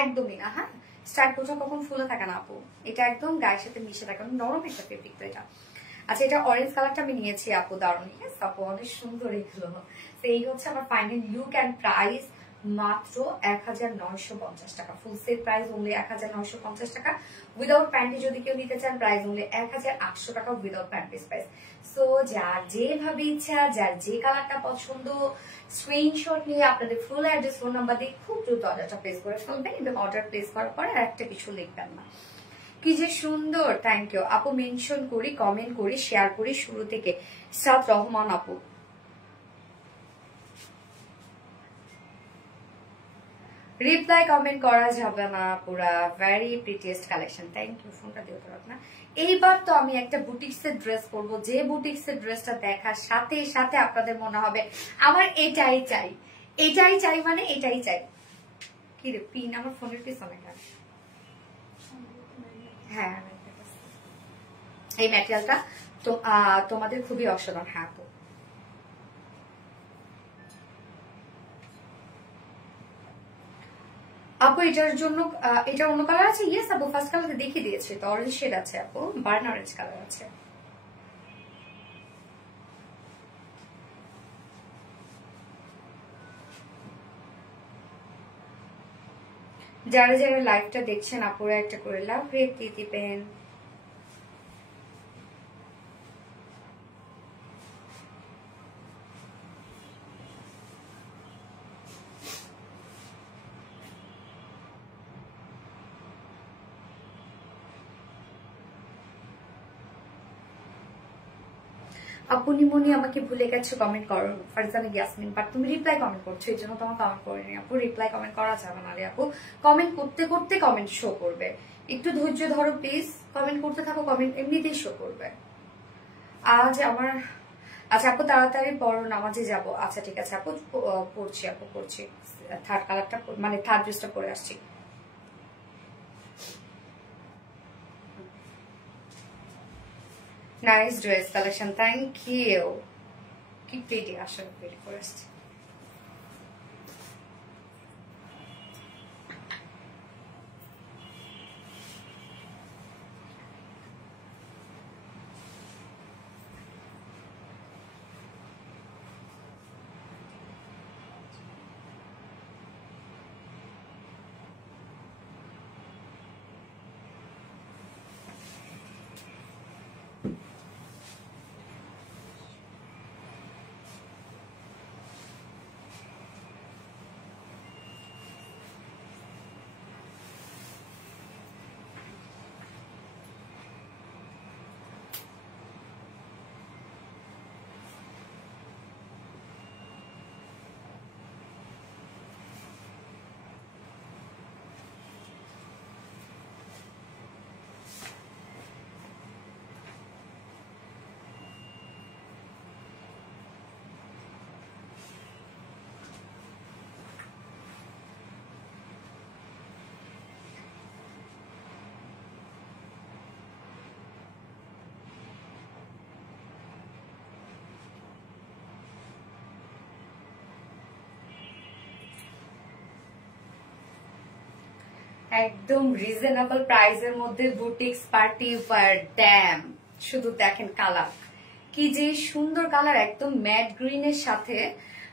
একদমই না। হ্যাঁ, স্টার্ট কোথাও কখন ফুলে থাকে না আপু, এটা একদম গায়ের সাথে মিশে থাকে, নরম একটা ফেব্রিক তো এটা। আচ্ছা, এটা অরেঞ্জ কালারটা আমি নিয়েছি আপু, দারুণ। আপু অনেক সুন্দর এগুলো। তো এই হচ্ছে আমার ফাইনাল লুক অ্যান্ড প্রাইস মাত্র 1950 টাকা। ফুল সেট প্রাইস অনলি 1950 টাকা। উইদাউট প্যান্টি যদি কেউ নিতে চান প্রাইস অনলি 1800 টাকা উইদাউট প্যান্টিস প্রাইস। সো যার যেভাবে ইচ্ছা, যার যে কালারটা পছন্দ, স্ক্রিনশট নিয়ে আপনাদের ফুল অ্যাড্রেস ফোন নাম্বার দিয়ে খুব দ্রুত অর্ডারটা প্লেস করে ফেলবেন এবং অর্ডার প্লেস করার পরে আর একটা কিছু লিখবেন না। কি যে সুন্দর, থ্যাংক ইউ আপু। মেনশন করি, কমেন্ট করি, শেয়ার করি শুরু থেকে। সাদ রহমান আপু, রিপ্লাই কমেন্ট করা যাবে না পুরা। Very prettiest collection, thank you. ফোনটা দিও তো না। এইবার তো আমি একটা বুটিক্সের ড্রেস পরবো, যে বুটিক্সের ড্রেসটা দেখার সাথে সাথে আপনাদের মনে হবে আমার এটাই চাই, এটাই চাই, মানে এটাই চাই। কি রে পিন আমার ফোনের পিছনে কেন? হ্যাঁ, এই ম্যাটেরিয়ালটা তো তোমাদের খুবই অসাধারণ। হ্যাঁ আপু, আপু এটার জন্য এটা অন্য কালার আছে? ইয়েস আপু, ফার্স্ট কালার দেখিয়ে দিয়েছে তো, অরেঞ্জ শেড আছে আপু, বার্ন অরেঞ্জ কালার আছে। যারা যারা লাইভটা দেখছেন আপুরা একটা করে লাভ রেট দিয়ে দিবেন। আপুনিমনি আমাকে ভুলে গেছো কমেন্ট করো ফারজানা ইয়াসমিন, বাট তুমি রিপ্লাই কমেন্ট করছো, এই জন্য তোমার কমেন্ট করিনি আপু। রিপ্লাই কমেন্ট করা যাবে না রে আপু, কমেন্ট করতে করতে কমেন্ট শো করবে, একটু ধৈর্য ধরো প্লিজ, কমেন্ট করতে থাকো, কমেন্ট এমনিতেই শো করবে। আজ আমার আচ্ছা আপু তাড়াতাড়ি পড়ো, নামাজে যাবো। আচ্ছা ঠিক আছে আপু, পড়ছি আপু পড়ছি, থার্ড কালারটা মানে থার্ড ড্রেসটা পরে আসছি। Nice dress collection, thank you. কি প্রিটি, আসলে প্রিটি করে আসছে। একদম রিজনেবল প্রাইসের মধ্যে বুটিক্স পার্টি ওয়্যার, ড্যাম শুধু দেখেন কালার কি যে সুন্দর কালার, একদম ম্যাট গ্রিনের সাথে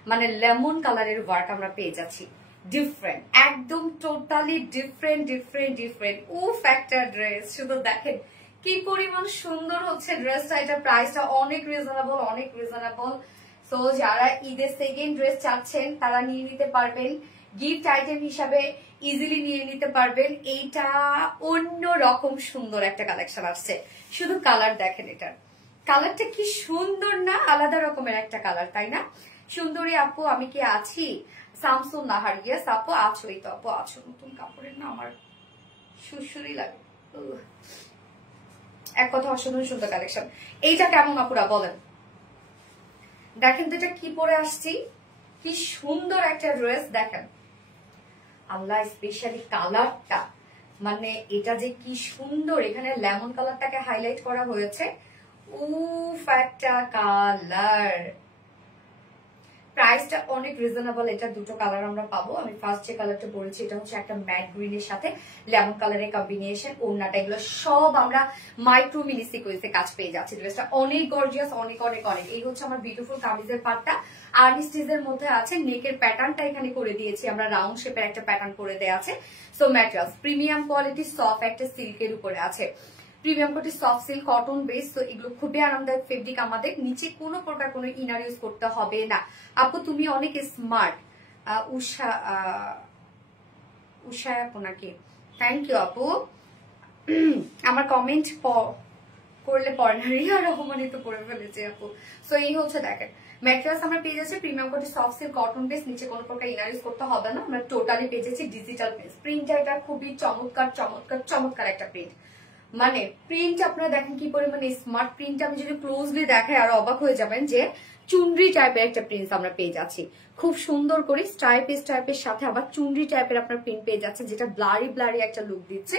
মানে লেমন কালারের ওয়ার্ক আমরা পেয়ে যাচ্ছি, ডিফারেন্ট একদম টোটালি ডিফারেন্ট ডিফারেন্ট ডিফারেন্ট। উফ একটা ড্রেস, শুধু দেখেন কি পরিমাণ সুন্দর হচ্ছে ড্রেসটা, এটা প্রাইসটা অনেক রিজনেবল, অনেক রিজনেবল। সো যারা ঈদের সেকেন্ড ড্রেস চাচ্ছেন তারা নিয়ে নিতে পারবেন, গিফট আইটেম হিসাবে ইজিলি নিয়ে নিতে পারবেন। এইটা অন্য রকম সুন্দর একটা কালেকশন আসছে, শুধু কালার দেখেন, এটার কালারটা কি সুন্দর না, আলাদা রকমের একটা কালার, তাই না? সুন্দরী আপু আমি কি আছি? শামসুন নাহার, ইয়েস আপু আছোই তো, আপু আছো। নতুন কাপড়ের না আমার সুরসুরি লাগে, এক কথা অসাধারণ সুন্দর কালেকশন। এইটা কেমন আপুরা বলেন? দেখেন তো এটা কি পরে আসছি, কি সুন্দর একটা ড্রেস দেখেন, আল্লাহ স্পেশালি কালারটা, মানে এটা যে কি সুন্দর, এখানে লেমন কালারটাকে হাইলাইট করা হয়েছে, উফ একটা কালার। প্রাইসটা অনেক রিজনেবল, এটা দুটো কালার আমরা পাবো। আমি ফার্স্ট যে কালারটা পরেছি এটা হচ্ছে একটা ম্যাট গ্রিনের সাথে লেমন কালারের কম্বিনেশন, ওড়নাটা এগুলো সব আমরা মাইক্রো মিনি সিকোয়েন্সে কাজ পেয়ে যাচ্ছি। ড্রেসটা অনেক গর্জিয়াস, অনেক অনেক অনেক। এই হচ্ছে আমার বিউটিফুল কামিজের পার্টটা, আর্নিস্টিজের মধ্যে আছে, নেকের প্যাটার্নটা এখানে করে দিয়েছি আমরা, রাউন্ড শেপের একটা প্যাটার্ন করে দেওয়া আছে। So materials premium quality, soft একটা সিল্কের উপরে আছে, premium quality soft silk cotton base. তো এগুলো খুবই আরামদায়ক ফেব্রিক, আমাদের নিচে কোনো প্রকার কোনো ইনার ইউজ করতে হবে না। আপু তুমি অনেক স্মার্ট, উষা উষা আপু নাকি? থ্যাংক ইউ আপু। আমার কমেন্ট করলে পড়নারি আর অপমানিত করে ফেলেছে আপু। সো এই হচ্ছে দেখেন ম্যাটেরিয়ালস আমরা পেয়ে যাচ্ছি premium quality soft silk cotton base, নিচে কোনো প্রকার ইনার ইউজ করতে হবে না। আমরা টোটালি পেয়ে যাচ্ছি ডিজিটাল প্রিন্ট। প্রিন্টটা এটা খুবই চমৎকার চমৎকার চমৎকার একটা প্রিন্ট, মানে প্রিন্ট আপনারা দেখেন কি পরিমাণে স্মার্ট। প্রিন্ট আমি যদি ক্লোজলি দেখাই আরো অবাক হয়ে যাবেন যে চুনরি টাইপের একটা প্রিন্ট আমরা পেয়ে যাচ্ছি, খুব সুন্দর করে স্ট্রাইপের সাথে আবার চুনরি টাইপের আপনার প্রিন্ট পেয়ে যাচ্ছে, যেটা ব্লারি ব্লারি একটা লুক দিচ্ছে।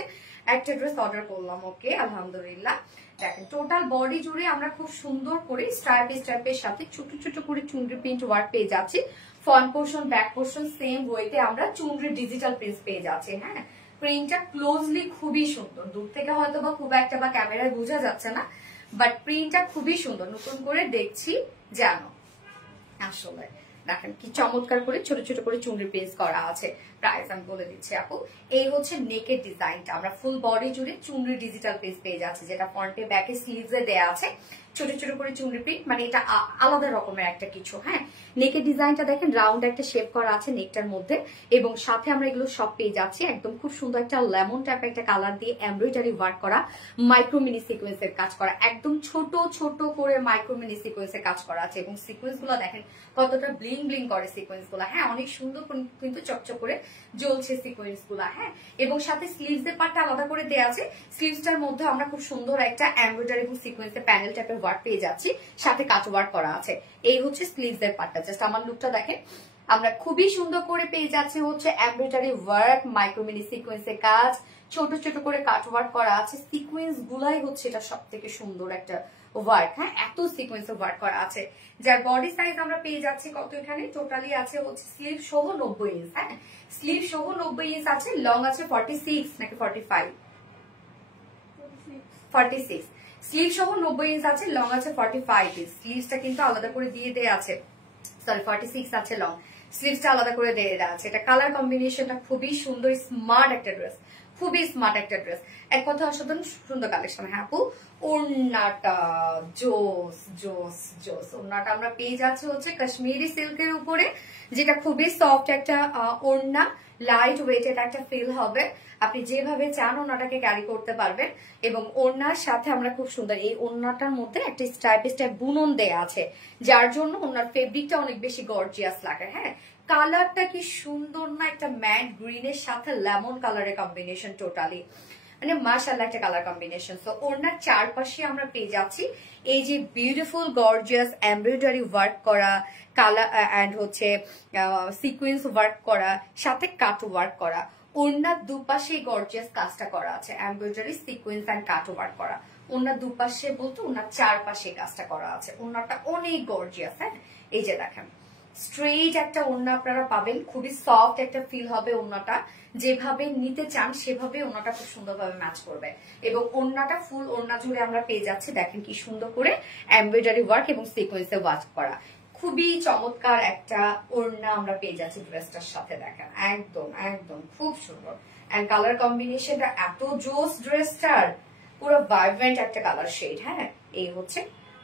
একটা ড্রেস অর্ডার করলাম, ওকে আলহামদুলিল্লাহ। দেখেন টোটাল বডি জুড়ে আমরা খুব সুন্দর করে স্ট্রাইপের সাথে ছোট ছোট করে চুনরি প্রিন্ট ওয়ার্ক পেয়ে যাচ্ছি। Front portion back portion same ওয়েতে আমরা চুনরি ডিজিটাল প্রিন্ট পেয়ে যাচ্ছি। হ্যাঁ, প্রিন্টটা ক্লোজলি খুবই সুন্দর, দূর থেকে হয়তো বা খুব একটা বা ক্যামেরায় বোঝা যাচ্ছে না, বাট প্রিন্টটা খুবই সুন্দর। নতুন করে দেখছি জানো, আসলে দেখেন কি চমৎকার করে ছোট ছোট করে চুনরি প্রিন্ট করা আছে। প্রাইস আমি বলে দিচ্ছি আপু। এই হচ্ছে নেকের ডিজাইনটা, আমরা ফুল বডি জুড়ে চুনরি ডিজিটাল পিস পেয়ে যাচ্ছে, যেটা ফ্রন্টে ব্যাকে স্লিভসে দেয়া আছে ছোট ছোট করে চুনরি প্রিন্ট, মানে এটা আলাদা রকমের একটা কিছু। হ্যাঁ, নেকের ডিজাইনটা দেখেন রাউন্ড একটা শেপ করা আছে নেকটার মধ্যে, এবং সাথে আমরা এগুলো সব পেয়ে যাচ্ছি একদম খুব সুন্দর একটা লেমন টাইপের একটা কালার দিয়ে এমব্রয়ডারি ওয়ার্ক করা, মাইক্রো মিনি সিকোয়েন্সের কাজ করা, একদম ছোট ছোট করে মাইক্রো মিনি সিকোয়েন্সের কাজ করা আছে, এবং সিকোয়েন্স গুলো দেখেন কতটা ব্লিং ব্লিং করে সিকোয়েন্স গুলা। হ্যাঁ, অনেক সুন্দর কিন্তু চকচক করে জ্বলছে সিকোয়েন্স গুলা। হ্যাঁ, এবং সাথে স্লিভস এর পার্টটা আলাদা করে দেওয়া আছে, স্লিভসটার মধ্যে আমরা খুব সুন্দর একটা এমব্রয়ডারি এবং সিকোয়েন্সের প্যানেল টাইপের ওয়ার্ক পেয়ে যাচ্ছি, সাথে কাট ওয়ার্ক করা আছে। এই হচ্ছে স্লিভস এর পার্টটা, জাস্ট আমার লুকটা দেখেন, আমরা খুবই সুন্দর করে পেয়ে যাচ্ছি হচ্ছে এমব্রয়ডারি ওয়ার্ক, মাইক্রো মিনি সিকোয়েন্সের কাজ, ছোট ছোট করে কাট ওয়ার্ক করা আছে, সিকোয়েন্স গুলাই হচ্ছে এটা সব থেকে সুন্দর একটা ওয়ার্ক। হ্যাঁ, এত সিকোয়েন্স ওয়ার্ক করা আছে, যার বডি সাইজ আমরা পেয়ে যাচ্ছি কত, এখানে টোটালি আছে হচ্ছে স্লিভ সহ 90 ইঞ্চ। হ্যাঁ, স্লিভ সহ 90 ইঞ্চ আছে, লং আছে 46 নাকি 45, 46, স্লিভ সহ 90 ইঞ্চ আছে, লং আছে 45 ইঞ্চ। স্লিভসটা কিন্তু আলাদা করে দিয়ে দেয়া আছে, সরি 46 আছে লং, স্লিভসটা আলাদা করে দিয়ে দেওয়া আছে। এটা কালার কম্বিনেশনটা খুবই সুন্দর, স্মার্ট একটা ড্রেস, খুবই স্মার্ট একটা ড্রেস, এক কথা অসাধারণ সুন্দর কালেকশন। হ্যাঁ আপু, ওড়নাটা জোস জোস জোস, ওড়নাটা আমরা পেয়ে যাচ্ছি হচ্ছে কাশ্মীরি সিল্কের উপরে, যেটা খুবই সফট একটা ওড়না, লাইট ওয়েটেড একটা ফিল হবে, আপনি যেভাবে চান ওড়নাটাকে ক্যারি করতে পারবেন। এবং ওড়নার সাথে আমরা খুব সুন্দর, এই ওড়নাটার মধ্যে একটা স্টাইপ স্টাইপ বুনন দেয়া আছে, যার জন্য ওড়নার ফেব্রিকটা অনেক বেশি গর্জিয়াস লাগে। হ্যাঁ, কালারটা কি সুন্দর না, একটা ম্যাট গ্রিনের সাথে লেমন কালারের কম্বিনেশন, টোটালি মানে মাশাআল্লাহ একটা কালার কম্বিনেশন। সো ওড়নার চারপাশে আমরা পেয়ে যাচ্ছি এই যে বিউটিফুল গর্জিয়াস এমব্রয়ডারি ওয়ার্ক করা, কালার অ্যান্ড হচ্ছে সিকোয়েন্স ওয়ার্ক করা, সাথে কাট ওয়ার্ক করা। ওড়নার দুপাশে গর্জিয়াস কাজটা করা আছে, embroidery sequence and cut work করা। ওড়নার দুপাশে বলতে ওড়নার চারপাশে কাজটা করা আছে, ওড়নাটা অনেক গর্জিয়াস। হ্যাঁ, এই যে দেখেন স্ট্রেইট একটা ওড়না আপনারা পাবেন, খুবই সফট একটা ফিল হবে ওড়নাটা, যেভাবে নিতে চান সেভাবে ওড়নাটা খুব সুন্দরভাবে ম্যাচ করবে। এবং ওড়নাটা ফুল ওড়না জুড়ে আমরা পেয়ে যাচ্ছি, দেখেন কি সুন্দর করে এমব্রয়ডারি ওয়ার্ক এবং সিকোয়েন্সে ওয়ার্ক করা, খুবই চমৎকার একটা ওড়না আমরা পেয়ে যাচ্ছি ড্রেসটার সাথে। দেখেন একদম একদম খুব সুন্দর, এন্ড কালার কম্বিনেশনটা এত জোস ড্রেসটার, পুরো ভাইব্রেন্ট একটা কালার শেড। হ্যাঁ, এই হচ্ছে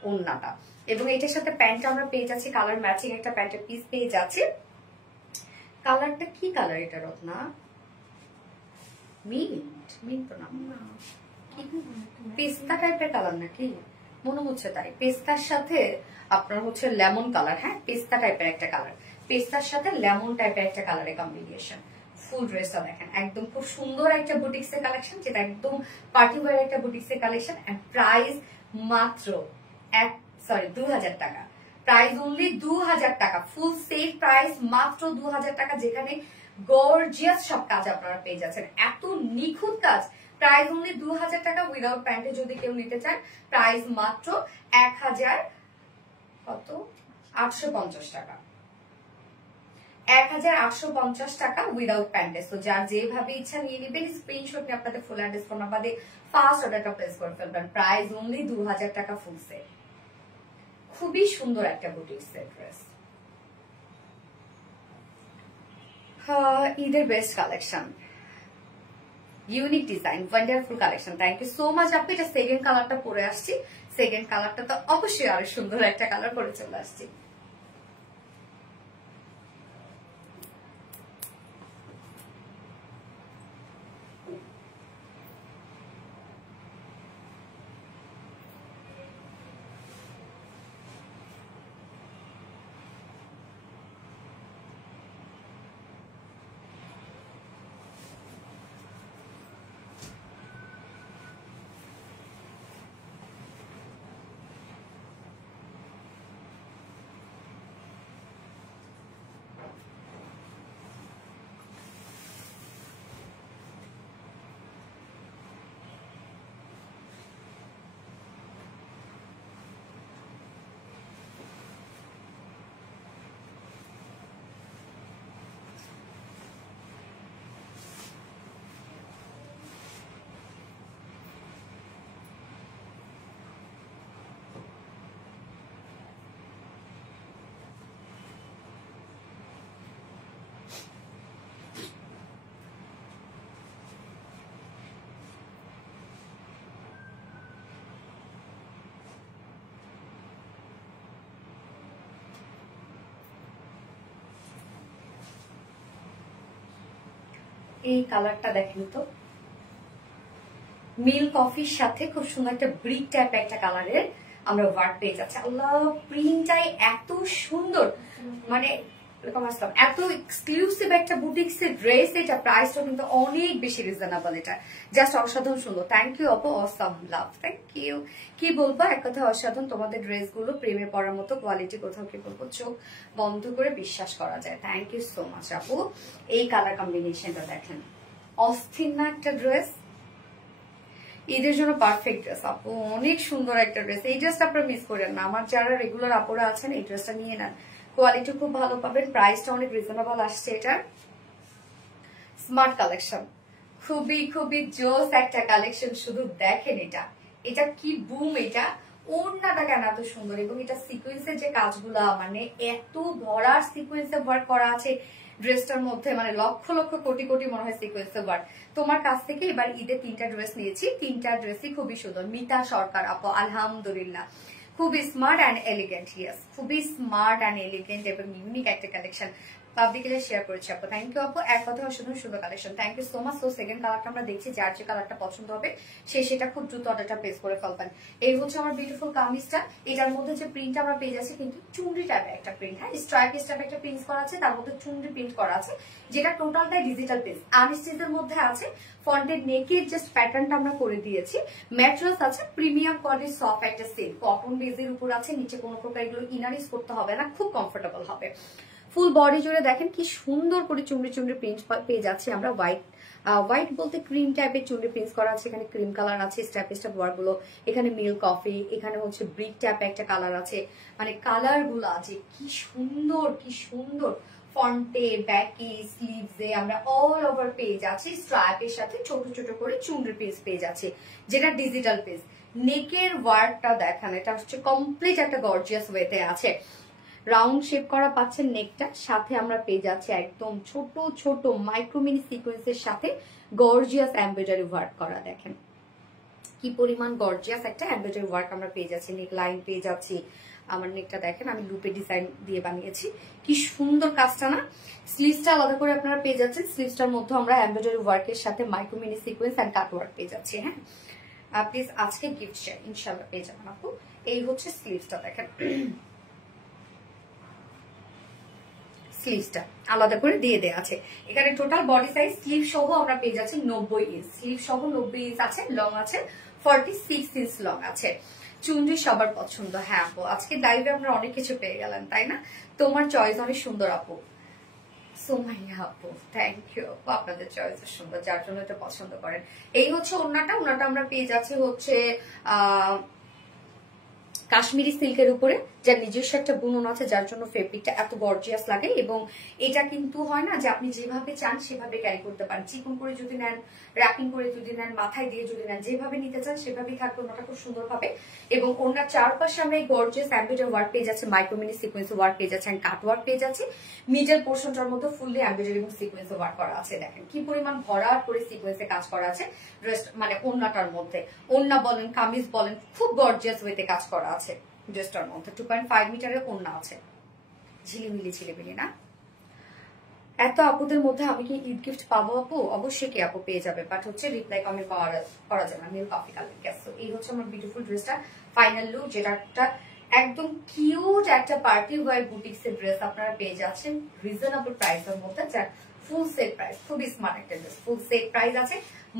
ওড়নাটা, এবং এটার সাথে প্যান্ট আমরা পেয়ে যাচ্ছি কালার ম্যাচিং একটা প্যান্টের পিস পেয়ে যাচ্ছি। কালারটা কি কালার এটা রত্না? মিন্ট, মিন্ট তো না, পেস্তা টাইপের কালার নাকি মনে হচ্ছে, তাই পেস্তার সাথে আপনার হচ্ছে লেমন কালার। হ্যাঁ, পেস্তা টাইপের একটা কালার, পেস্তার সাথে লেমন টাইপের একটা কালারের কম্বিনেশন। ফুল ড্রেসটা দেখেন একদম খুব সুন্দর একটা বুটিক্স এর কালেকশন, যেটা একদম পার্টি ওয়্যার একটা বুটিক্স এর কালেকশন। এন্ড প্রাইস মাত্র 2000 টাকা, প্রাইস অনলি 2000 টাকা, ফুল সেট প্রাইস মাত্র 2000 টাকা, যেখানে গর্জিয়াস সব কাজ আপনারা পেয়ে যাচ্ছেন, এত নিখুঁত কাজ। প্রাইস অনলি 2000 টাকা, উইদাউট প্যান্টে যদি কেউ নিতে চান প্রাইস মাত্র 1850 টাকা, 1850 টাকা উইদাউট প্যান্টে। তো যার যেভাবে ইচ্ছা নিয়ে নেবেন, স্ক্রিনশট নিয়ে আপনাদের ফুল অ্যাড্রেস ফোন নাম্বার দিয়ে ফার্স্ট অর্ডারটা প্লেস করে ফেলবেন। প্রাইস অনলি 2000 টাকা ফুল সেট, খুবই সুন্দর একটা বুটিক সেট ড্রেস। ঈদের best collection, unique design, wonderful collection. Thank you so much আপনি। এটা সেকেন্ড কালারটা পরে আসছি, সেকেন্ড কালারটা তো অবশ্যই আরো সুন্দর একটা কালার পরে চলে আসছি। এই কালারটা দেখেন তো, মিল কফির সাথে খুব সুন্দর একটা ব্রিক টাইপ একটা কালারের আমরা ওয়ার্ক পেয়ে যাচ্ছি। আল্লাহ, প্রিন্টটাই এত সুন্দর, মানে এত এক্সক্লুসিভ একটা বুটিক্সের ড্রেস। এটা প্রাইসটা কিন্তু অনেক বেশি রিজনেবল, এটা জাস্ট অসাধারণ সুন্দর। থ্যাংক ইউ আপু, অসাম লাভ, থ্যাংক ইউ। কি বলবো, এক কথা অসাধারণ। তোমাদের ড্রেসগুলো প্রেমে পড়ার মতো কোয়ালিটি, কোথাও কি বলবো, চোখ বন্ধ করে বিশ্বাস করা যায়। থ্যাংক ইউ সো মাচ আপু। এই কালার কম্বিনেশনটা দেখেন, অস্থির না একটা ড্রেস, ঈদের জন্য পারফেক্ট ড্রেস আপু, অনেক সুন্দর একটা ড্রেস। এই ড্রেসটা আপনারা মিস করেন না, আমার যারা রেগুলার আপুরা আছেন এই ড্রেসটা নিয়ে নেন, কোয়ালিটি খুব ভালো পাবেন, প্রাইসটা অনেক রিজনেবল আসছে। এটা স্মার্ট কালেকশন, খুবই খুবই জোস একটা কালেকশন। শুধু দেখেন এটা, এটা কি বুম, এটা ওড়নাটা কেন এত সুন্দর, এবং এটা সিকোয়েন্সের যে কাজগুলা, মানে এত ভরার সিকোয়েন্সে ওয়ার্ক করা আছে ড্রেসটার মধ্যে, মানে লক্ষ লক্ষ কোটি কোটি মনে হয় সিকোয়েন্সে ওয়ার্ক। তোমার কাছ থেকে এবার ঈদে 3টা ড্রেস নিয়েছি, 3টা ড্রেসই খুবই সুন্দর। মিতা সরকার আপু, আলহামদুলিল্লাহ, খুবই স্মার্ট অ্যান্ড এলিগেন্ট। ইয়েস, খুবই স্মার্ট অ্যান্ড এলিগেন্ট এবং ইউনিক একটা কালেকশন পাবলিকলি শেয়ার করেছি আপু। থ্যাংক ইউ আপু, এক কথা শুধু সুন্দর collection, thank you so much. তো সেকেন্ড কালারটা আমরা দেখছি, যার যে কালারটা পছন্দ হবে সেটা খুব দ্রুত অর্ডারটা প্লেস করে ফেলবেন। এই হচ্ছে আমার বিউটিফুল কামিজটা। এটার মধ্যে যে প্রিন্ট আমরা পেয়ে যাচ্ছি কিন্তু চুনরি টাইপের একটা প্রিন্ট, হ্যাঁ স্ট্রাইপ টাইপের একটা প্রিন্ট করা আছে, তার মধ্যে চুনরি প্রিন্ট করা আছে, যেটা টোটালটাই ডিজিটাল প্রিন্ট। আনস্টিচের মধ্যে আছে, ফন্টের নেকের জাস্ট প্যাটার্নটা আমরা করে দিয়েছি। ম্যাটেরিয়ালস আছে প্রিমিয়াম কোয়ালিটির সফট একটা সিল্ক কটন বেজের উপর আছে, নিচে কোনো প্রকার এগুলো ইনার ইউজ করতে হবে না, খুব কমফোর্টেবল হবে। ফুল বডি জুড়ে দেখেন কি সুন্দর করে চুনরি চুনরি প্রিন্ট পেয়ে যাচ্ছে আমরা। হোয়াইট বলতে ক্রিম টাইপের চুনরি প্রিন্ট করা আছে, এখানে ক্রিম কালার আছে, স্টেপ স্টেপ ওয়ার্ক গুলো, এখানে মিল্ক কফি, এখানে হচ্ছে ব্রিক টাইপের একটা কালার আছে, মানে কালার গুলো আছে কি সুন্দর, কি সুন্দর। ফন্টে, ব্যাকে, স্লিভসে আমরা অল ওভার পেয়ে যাচ্ছি, স্ট্রাইপের সাথে ছোট ছোট করে চুনরি পিস পেয়ে যাচ্ছে, যেটা ডিজিটাল পিস। নেকের ওয়ার্কটা দেখান, এটা হচ্ছে কমপ্লিট একটা গর্জিয়াস ওয়েতে আছে। রাউন্ড শেপ করা পাচ্ছেন নেকটা, সাথে আমরা পেয়ে যাচ্ছি একদম ছোট ছোট মাইক্রোমিনি সিকোয়েন্সের সাথে গর্জিয়াস এমব্রয়ডারি ওয়ার্ক করা। দেখেন কি পরিমাণ গর্জিয়াস একটা এমব্রয়ডারি ওয়ার্ক আমরা পেয়ে যাচ্ছি, নেক লাইন পেয়ে যাচ্ছি। আমার নেকটা দেখেন আমি লুপে ডিজাইন দিয়ে বানিয়েছি, কি সুন্দর কাজটা না। স্লিভসটা আলাদা করে আপনারা পেয়ে যাচ্ছেন, স্লিভসটার মধ্যে আমরা এমব্রয়ডারি ওয়ার্কের সাথে micromini sequence and cut work পেয়ে যাচ্ছি। হ্যাঁ প্লিজ আজকে গিফট শেয়ার ইনশাআল্লাহ পেয়ে যাবেন আপু। এই হচ্ছে স্লিভসটা দেখেন, স্লিভসটা আলাদা করে দিয়ে দেওয়া আছে। এখানে টোটাল বডি সাইজ স্লিভ সহ আমরা পেয়ে যাচ্ছি 90 ইঞ্চ, স্লিভ সহ 90 ইঞ্চ আছে, লং আছে 46 ইঞ্চ লং আছে। চুনরি সবার পছন্দ। হ্যাঁ আপু, আজকে লাইভে আমরা অনেক কিছু পেয়ে গেলেন তাই না? তোমার চয়েস অনেক সুন্দর আপু। সোমাইয়া আপু থ্যাংক ইউ আপু, আপনাদের চয়েস সুন্দর, যার জন্য এটা পছন্দ করেন। এই হচ্ছে ওড়নাটা, ওড়নাটা আমরা পেয়ে যাচ্ছি হচ্ছে কাশ্মীরি সিল্কের উপরে, যার নিজস্ব একটা বুনন আছে, যার জন্য ফেব্রিকটা এত গর্জিয়াস লাগে। এবং এটা কিন্তু হয় না যে আপনি যেভাবে চান সেভাবে ক্যারি করতে পারেন, চিকন করে যদি নেন, র্যাপিং করে যদি নেন, মাথায় দিয়ে যদি নেন, যেভাবে নিতে চান সেভাবেই থাকবে, ওনাটা খুব সুন্দর হবে। এবং ওনার চারপাশে আমরা এই গর্জিয়াস এমব্রয়ডারি ওয়ার্ক পেয়ে যাচ্ছে, মাইক্রোমিনি সিকোয়েন্স ওয়ার্ক পেয়ে যাচ্ছে, কাট ওয়ার্ক পেয়ে যাচ্ছে। মিডল পোর্শনটার মধ্যে ফুললি এমব্রয়ডারি এবং সিকোয়েন্স ওয়ার্ক করা আছে। দেখেন কি পরিমাণ ভরাট করে সিকোয়েন্সে কাজ করা আছে ড্রেস, মানে ওড়নাটার মধ্যে, ওড়না বলেন কামিজ বলেন, খুব গর্জিয়াস ওয়েতে কাজ করা আছে ড্রেসটার মধ্যে। 2.5 মিটারের ওড়না আছে, ঝিলিমিলি ঝিলিমিলি না। এত আপুদের মধ্যে আমি কি ঈদ গিফট পাবো আপু? অবশ্যই কি আপু পেয়ে যাবে, বাট হচ্ছে রিপ্লাই কমে করা যাবে না, নীল কফি কালার। সো এই হচ্ছে আমার বিউটিফুল ড্রেসটা ফাইনাল লুক, যেটা একটা একদম কিউট একটা পার্টি ওয়্যার বুটিক্স এর ড্রেস আপনারা পেয়ে যাচ্ছেন রিজনেবল প্রাইসের মধ্যে, যার ফুল সেট প্রাইস, খুবই স্মার্ট একটা ড্রেস। ফুল সেট প্রাইস আছে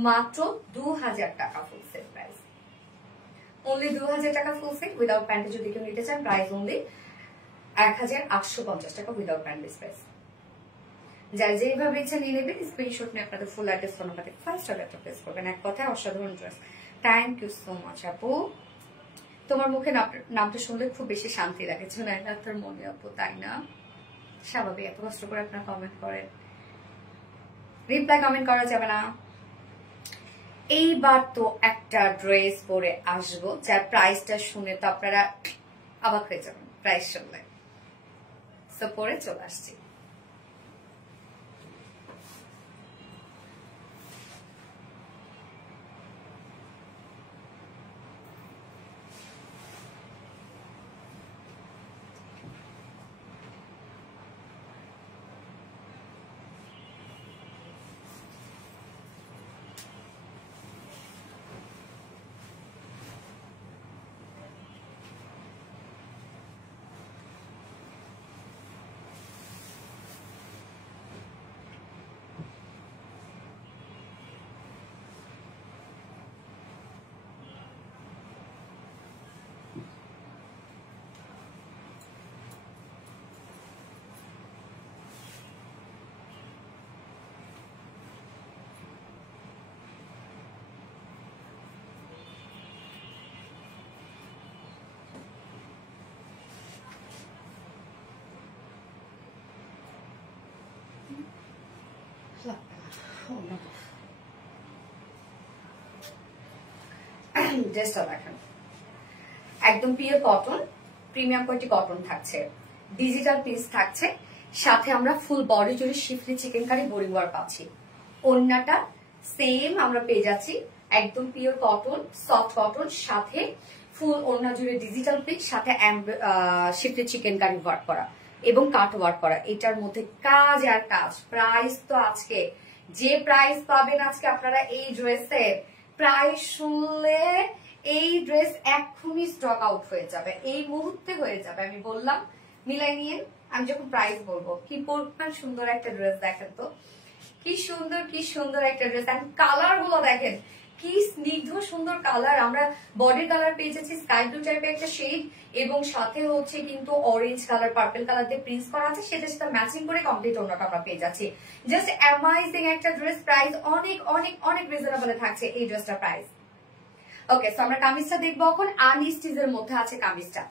মাত্র 2000 টাকা, ফুল সেট প্রাইস অনলি 2000 টাকা ফুল সেট। উইদাউট প্যান্টে যদি কেউ নিতে চান প্রাইস অনলি 1850 টাকা উইদাউট প্যান্ট প্রাইস। যার যেভাবে ইচ্ছা নিয়ে নেবেন, স্ক্রিনশট নিয়ে আপনাদের ফুল অ্যাড্রেস ফোন নাম্বারে ফার্স্ট অর্ডারটা প্লেস করবেন। এক কথায় অসাধারণ dress. Thank you so much আপু, তোমার মুখে নামটা শুনলে খুব বেশি শান্তি লাগে, জুনাইদা আক্তার মনে আপু, তাই না? স্বাভাবিক, এত কষ্ট করে আপনারা কমেন্ট করেন, রিপ্লাই কমেন্ট করা যাবে না। এইবার তো একটা ড্রেস পরে আসবো যার প্রাইসটা শুনে তো আপনারা অবাক হয়ে যাবেন প্রাইস শুনলে। সো পরে চলে আসছি। ড্রেসটা দেখেন একদম pure cotton, premium quality cotton থাকছে, ডিজিটাল পিস থাকছে, সাথে আমরা ফুল বডি জুড়ে schiffli chikankari boring work পাচ্ছি। ওড়নাটা সেম আমরা পেয়ে যাচ্ছি একদম পিওর কটন, সফট কটন, সাথে ফুল ওড়না জুড়ে ডিজিটাল পিস, সাথে শিফলি চিকেন কারি ওয়ার্ক করা এবং কাট ওয়ার্ক করা। এটার মধ্যে কাজ আর কাজ। প্রাইস তো আজকে যে প্রাইস পাবেন আজকে আপনারা এই ড্রেসের, প্রাইস শুনলে এই ড্রেস এক্ষুনি স্টক আউট হয়ে যাবে, এই মুহূর্তে হয়ে যাবে। আমি বললাম মিলাই নিয়ে, আমি যখন প্রাইস বলবো। কি পরিমাণ সুন্দর একটা ড্রেস দেখেন তো, কি সুন্দর একটা ড্রেস। কালার গুলো দেখেন কি স্নিগ্ধ সুন্দর কালার। আমরা বডি কালার পেয়ে যাচ্ছি স্কাই ব্লু টাইপের একটা শেড, এবং সাথে হচ্ছে কিন্তু অরেঞ্জ কালার, পার্পল কালার দিয়ে প্রিন্টস করা আছে, সেটার সাথে ম্যাচিং করে কমপ্লিট ওড়নাটা আমরা পেয়ে যাচ্ছি। জাস্ট অ্যামাইজিং একটা ড্রেস। প্রাইস অনেক অনেক অনেক রিজনেবল থাকছে এই ড্রেসটার প্রাইস। ওকে, সো আমরা কামিজটা দেখবো এখন। আনস্টিচের মধ্যে আছে কামিজটা।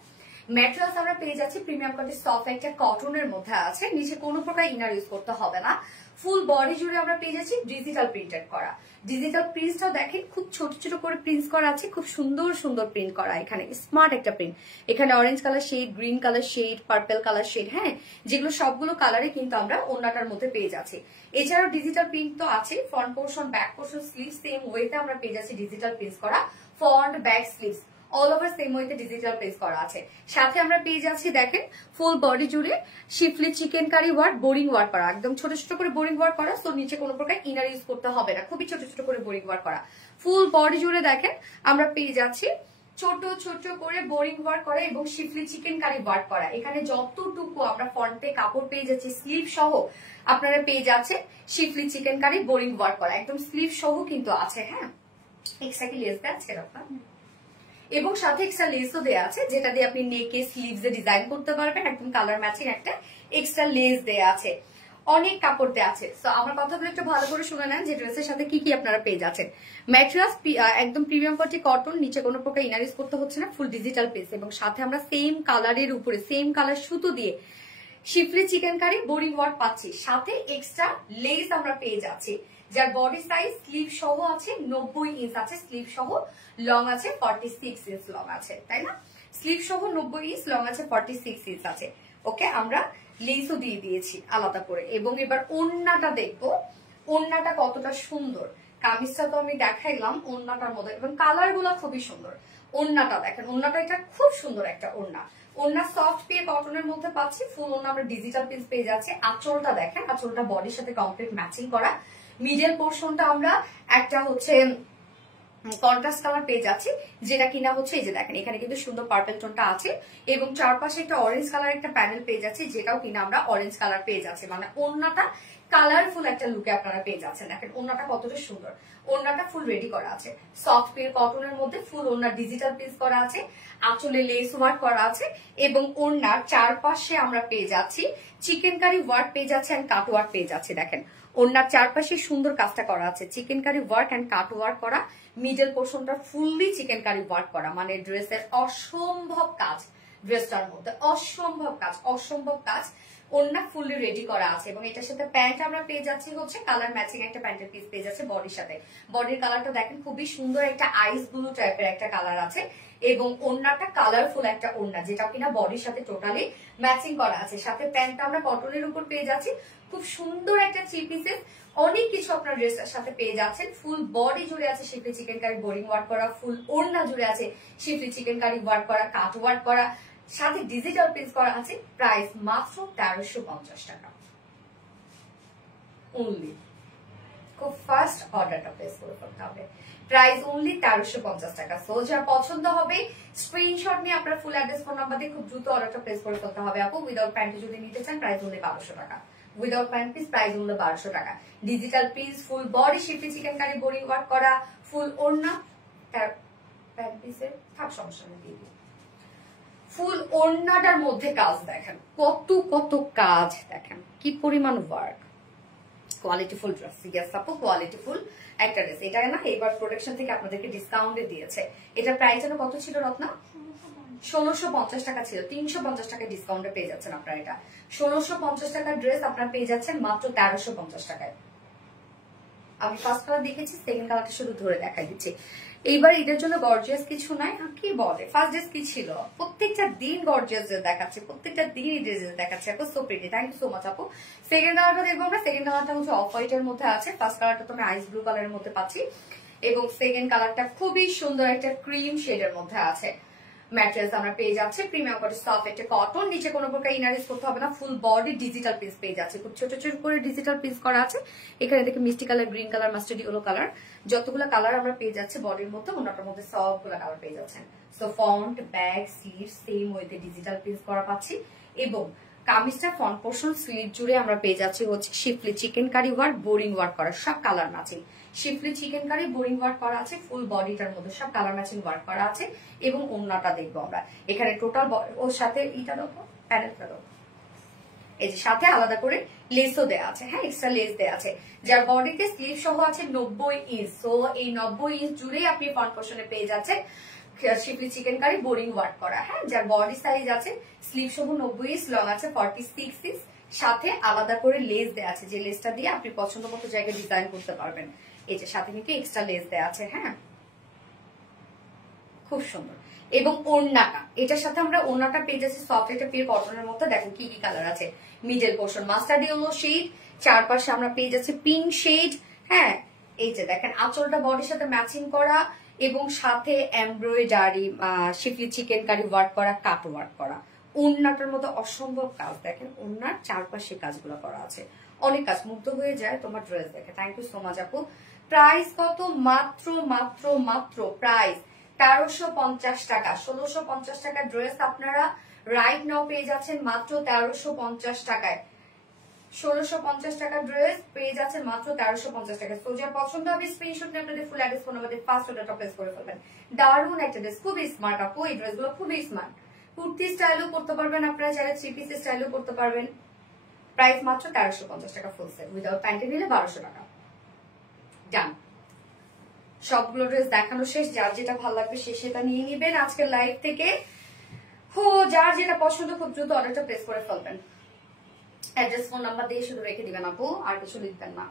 ম্যাটেরিয়ালস আমরা পেয়ে যাচ্ছি প্রিমিয়াম কোয়ালিটি সফট একটা কটনের মধ্যে আছে, নিচে কোনো প্রকার ইনার ইউজ করতে হবে না। ফুল বডি জুড়ে আমরা পেয়ে যাচ্ছি ডিজিটাল প্রিন্টেড করা। ডিজিটাল প্রিন্টটাও দেখেন খুব ছোট ছোট করে প্রিন্ট করা আছে, খুব সুন্দর সুন্দর প্রিন্ট করা। এখানে স্মার্ট একটা প্রিন্ট, এখানে orange colour shade, green colour shade, purple colour shade, হ্যাঁ, যেগুলো সবগুলো কালারে কিন্তু আমরা ওড়নাটার মধ্যে পেয়ে যাচ্ছি। এছাড়াও ডিজিটাল প্রিন্ট তো আছে, front portion, back portion, sleeve same ওয়েতে আমরা পেয়ে যাচ্ছি ডিজিটাল প্রিন্ট করা। Front back sleeves all over same ওয়েতে ডিজিটাল প্রিন্ট করা আছে। সাথে আমরা পেয়ে যাচ্ছি দেখেন ফুল বডি জুড়ে schiffli chikankari work, boring work করা, একদম ছোট ছোট করে বোরিং ওয়ার্ক করা। সো নিচে কোনো প্রকার ইনার ইউজ করতে হবে না, খুবই ছোট ছোট করে বোরিং ওয়ার্ক করা। ফুল বডি জুড়ে দেখেন আমরা পেয়ে যাচ্ছি ছোট ছোট করে বোরিং ওয়ার্ক করা এবং শিফলি চিকেন কারি ওয়ার্ক করা। এখানে যতটুকু আমরা ফ্রন্টে কাপড় পেয়ে যাচ্ছি স্লিভ সহ, আপনারা পেয়ে যাচ্ছেন শিফলি চিকেন কারি বোরিং ওয়ার্ক করা, একদম স্লিভ সহ কিন্তু আছে। হ্যাঁ, এক্সট্রা কি লেস দেওয়া আছে আপনার, এবং সাথে এক্সট্রা লেসও দেওয়া আছে, যেটা দিয়ে আপনি নেকে স্লিভস এ ডিজাইন করতে পারবেন। একদম কালার ম্যাচিং একটা এক্সট্রা লেস দেওয়া আছে, অনেক কাপড় দেওয়া আছে। তো আমার কথাগুলো একটু ভালো করে শুনে নেন যে ড্রেসের সাথে কি কি আপনারা পেয়ে যাচ্ছেন। ম্যাটেরিয়ালস একদম প্রিমিয়াম কোয়ালিটি কটন, নিচে কোনো প্রকার ইনার ইউজ করতে হচ্ছে না, ফুল ডিজিটাল পিস, এবং সাথে আমরা সেম কালারের উপরে সেম কালার সুতো দিয়ে শিফলি চিকেন কারি বোরিং ওয়ার্ক পাচ্ছি, সাথে এক্সট্রা লেস আমরা পেয়ে যাচ্ছি, যার বডি সাইজ স্লিভ সহ আছে 90 ইঞ্চ আছে, স্লিভ সহ লং আছে 46 ইঞ্চ লং আছে, তাই না? স্লিভ সহ 90 ইঞ্চ, লং আছে 46 ইঞ্চ আছে। ওকে, আমরা লেসও দিয়ে দিয়েছি আলাদা করে। এবং এবার ওড়নাটা দেখবো, ওড়নাটা কতটা সুন্দর। কামিজটা তো আমি দেখাইলাম ওড়নাটার মধ্যে, এবং কালার গুলো খুবই সুন্দর। ওড়নাটা দেখেন, ওড়নাটা এটা খুব সুন্দর একটা ওড়না। ওড়না সফট পেয়ে কটনের মধ্যে পাচ্ছি, ফুল ওড়না আমরা ডিজিটাল পিস পেয়ে যাচ্ছি। আঁচলটা দেখেন, আঁচলটা বডির সাথে কমপ্লিট ম্যাচিং করা। মিডল পোর্শনটা আমরা একটা হচ্ছে কন্ট্রাস্ট কালার পেয়ে যাচ্ছি, যেটা কিনা হচ্ছে এই যে দেখেন এখানে কিন্তু সুন্দর পার্পল টোনটা আছে, এবং চারপাশে একটা অরেঞ্জ কালার একটা প্যানেল পেয়ে যাচ্ছি, যেটাও কিনা আমরা অরেঞ্জ কালার পেয়ে যাচ্ছি। মানে ওড়নাটা কালারফুল একটা লুকে আপনারা পেয়ে যাচ্ছেন। দেখেন ওড়নাটা কতটা সুন্দর, ওড়নাটা ফুল রেডি করা আছে সফট পিওর কটনের মধ্যে, ফুল ওড়না ডিজিটাল পিস করা আছে, আঁচলে লেস ওয়ার্ক করা আছে, এবং ওড়নার চারপাশে আমরা পেয়ে যাচ্ছি চিকেন কারি ওয়ার্ক পেয়ে যাচ্ছে এন্ড কাট ওয়ার্ক পেয়ে যাচ্ছে। দেখেন ওড়নার চারপাশে সুন্দর কাজটা করা আছে, chikankari work and cut work করা। মিডল পোর্শনটা ফুললি চিকেন কারি ওয়ার্ক করা, মানে ড্রেসের অসম্ভব কাজ, ড্রেসটার মধ্যে অসম্ভব কাজ, অসম্ভব কাজ। ওড়না ফুললি রেডি করা আছে, এবং এটার সাথে প্যান্ট আমরা পেয়ে যাচ্ছি হচ্ছে কালার ম্যাচিং একটা প্যান্টের পিস পেয়ে যাচ্ছে বডির সাথে। বডির কালারটা দেখেন খুবই সুন্দর একটা আইস ব্লু টাইপের একটা কালার আছে, এবং ওড়নাটা কালারফুল একটা ওড়না, যেটা কিনা বডির সাথে টোটালি ম্যাচিং করা আছে। সাথে প্যান্টটা আমরা কটনের উপর পেয়ে যাচ্ছি, খুব সুন্দর একটা থ্রি পিসেস। অনেক কিছু আপনার ড্রেসের সাথে পেয়ে যাচ্ছেন। ফুল বডি জুড়ে আছে শিফলি চিকেন কারি বোরিং ওয়ার্ক করা, ফুল ওড়না জুড়ে আছে শিফলি চিকেন কারি ওয়ার্ক করা, কাট ওয়ার্ক করা, সাথে ডিজিটাল প্রিন্ট করা আছে। প্রাইস মাত্র 1350 টাকা অনলি। খুব ফার্স্ট অর্ডারটা প্লেস করে ফেলতে হবে। প্রাইস অনলি 1350 টাকা। সো যার পছন্দ হবে স্ক্রিনশট নিয়ে আপনার ফুল অ্যাড্রেস ফোন নাম্বার দিয়ে খুব দ্রুত অর্ডারটা প্লেস করে ফেলতে হবে। আপু উইদাউট প্যান্টি যদি নিতে চান প্রাইস অনলি 1200 টাকা। Without pant piece price only 1200 টাকা। Digital piece, full body শিফলি chikankari boring work করা, ফুল ওড়না, প্যান্ট পিসের থাক সমস্যা নেই। ফুল ওড়নাটার মধ্যে কাজ দেখেন, কত কত কাজ দেখেন, কি পরিমাণ ওয়ার্ক। কোয়ালিটিফুল ড্রেস, ইয়েস আপু কোয়ালিটিফুল একটা ড্রেস। এটা না এইবার প্রোডাকশন থেকে আপনাদেরকে ডিসকাউন্টে দিয়েছে। এটার প্রাইস যেন কত ছিল রত্না? 1650 টাকা ছিল, 350 টাকা ডিসকাউন্টে পেয়ে যাচ্ছেন আপনারা। এটা 1650 টাকার ড্রেস আপনারা পেয়ে যাচ্ছেন মাত্র 1350 টাকায়। আমি ফার্স্ট কালার দেখেছি, সেকেন্ড কালারটা শুধু ধরে দেখাই দিচ্ছি। এইবার এটার জন্য গর্জিয়াস কিছু নাই। কি বলে ফার্স্ট ড্রেস কি ছিল? প্রত্যেকটা দিন গর্জিয়াস দেখাচ্ছে, প্রত্যেকটা দিন এই ড্রেস দেখাচ্ছে। আপু so pretty, thank you so much আপু। সেকেন্ড কালারটা দেখবো আমরা। সেকেন্ড কালারটা হচ্ছে অফ হোয়াইট এর মধ্যে আছে, ফার্স্ট কালারটা তো আমি আইস ব্লু কালারের মধ্যে পাচ্ছি, এবং সেকেন্ড কালারটা খুবই সুন্দর একটা ক্রিম শেডের মধ্যে আছে। ম্যাটেরিয়ালস আমরা পেয়ে যাচ্ছে প্রিমিয়াম কোয়ালিটি সফট একটা কটন, নিচে কোনো প্রকার ইনারিস করতে হবে না, ফুল বডি ডিজিটাল প্রিন্ট পেয়ে যাচ্ছে, খুব ছোট ছোট করে ডিজিটাল প্রিন্ট করা আছে। এখানে দেখে মিষ্টি colour, green colour, mustard yellow colour, যতগুলো কালার আমরা পেয়ে যাচ্ছে বডির মধ্যে, ওনাটার মধ্যে সবগুলো কালার পেয়ে যাচ্ছেন। So font, bag, sleeve same ওয়েতে ডিজিটাল প্রিন্ট করা পাচ্ছি, এবং কামিজটা ফ্রন্ট পোর্শন স্লিভ জুড়ে আমরা পেয়ে যাচ্ছি হচ্ছে schiffli chikankari work, boring work করা, সব colour matching. Schiffli chikankari boring work করা আছে, ফুল বডিটার মধ্যে সব কালার ম্যাচিং ওয়ার্ক করা আছে, এবং ওড়নাটা দেখবো আমরা এখানে টোটাল ওর সাথে ইটার ওপর প্যানেলটা দেবো, এই যে সাথে আলাদা করে লেসও দেওয়া আছে, হ্যাঁ এক্সট্রা লেস দেওয়া আছে, যার বডিতে স্লিভ সহ আছে 90 ইঞ্চ। সো এই 90 ইঞ্চ জুড়ে আপনি ফ্রন্ট পোর্শনে পেয়ে যাচ্ছেন শিফলি চিকেন কারি বোরিং ওয়ার্ক করা, হ্যাঁ যার বডি সাইজ আছে স্লিভ সহ 90 ইঞ্চ, লং আছে 46 ইঞ্চ, সাথে আলাদা করে লেস দেওয়া আছে, যে লেসটা দিয়ে আপনি পছন্দ মতো জায়গায় ডিজাইন করতে পারবেন। এই যে সাথে কিন্তু এক্সট্রা লেস দেওয়া আছে, হ্যাঁ খুব সুন্দর। এবং ওড়নাটা, এটার সাথে আমরা ওড়নাটা পেয়ে যাচ্ছি সফট একটা পিওর কটনের মধ্যে। দেখেন কি কি কালার আছে, middle portion mustard yellow shade, চারপাশে আমরা পেয়ে যাচ্ছি পিঙ্ক শেড, হ্যাঁ এই যে দেখেন আঁচলটা বডির সাথে ম্যাচিং করা, এবং সাথে এমব্রয়ডারি শিফলি চিকেন কারি ওয়ার্ক করা, কাট ওয়ার্ক করা। ওড়নাটার মধ্যে অসম্ভব কাজ, দেখেন ওড়নার চারপাশে কাজগুলো করা আছে, অনেক কাজ, মুগ্ধ হয়ে যায় তোমার ড্রেস দেখে। থ্যাংক ইউ সো মাচ আপু। প্রাইস কত? মাত্র মাত্র মাত্র প্রাইস 1350 টাকা। 1650 টাকার ড্রেস আপনারা রাইট নাও পেয়ে যাচ্ছেন মাত্র 1350 টাকায়। 1650 টাকার ড্রেস পেয়ে যাচ্ছেন মাত্র 1350 টাকায়। সো যার পছন্দ হবে স্ক্রিনশট নিয়ে আপনাদের full address phone number first অর্ডারটা প্লেস করে ফেলবেন। দারুণ একটা ড্রেস, খুবই স্মার্ট আপু, এই ড্রেসগুলো খুবই স্মার্ট। কুর্তি স্টাইলও করতে পারবেন আপনারা, চাইলে থ্রি পিস স্টাইলও করতে পারবেন। প্রাইস মাত্র 1350 টাকা ফুল সেট, উইদাউট প্যান্টে নিলে 1200 টাকা। ডান। সবগুলো ড্রেস দেখানো শেষ, যার যেটা ভালো লাগবে সে সেটা নিয়ে নিবেন আজকের লাইভ থেকে। যার যেটা পছন্দ খুব দ্রুত অর্ডারটা প্লেস করে ফেলবেন। অ্যাড্রেস ফোন নাম্বার দিয়ে শুধু রেখে দিবেন আপু, আর কিছু লিখবেন না।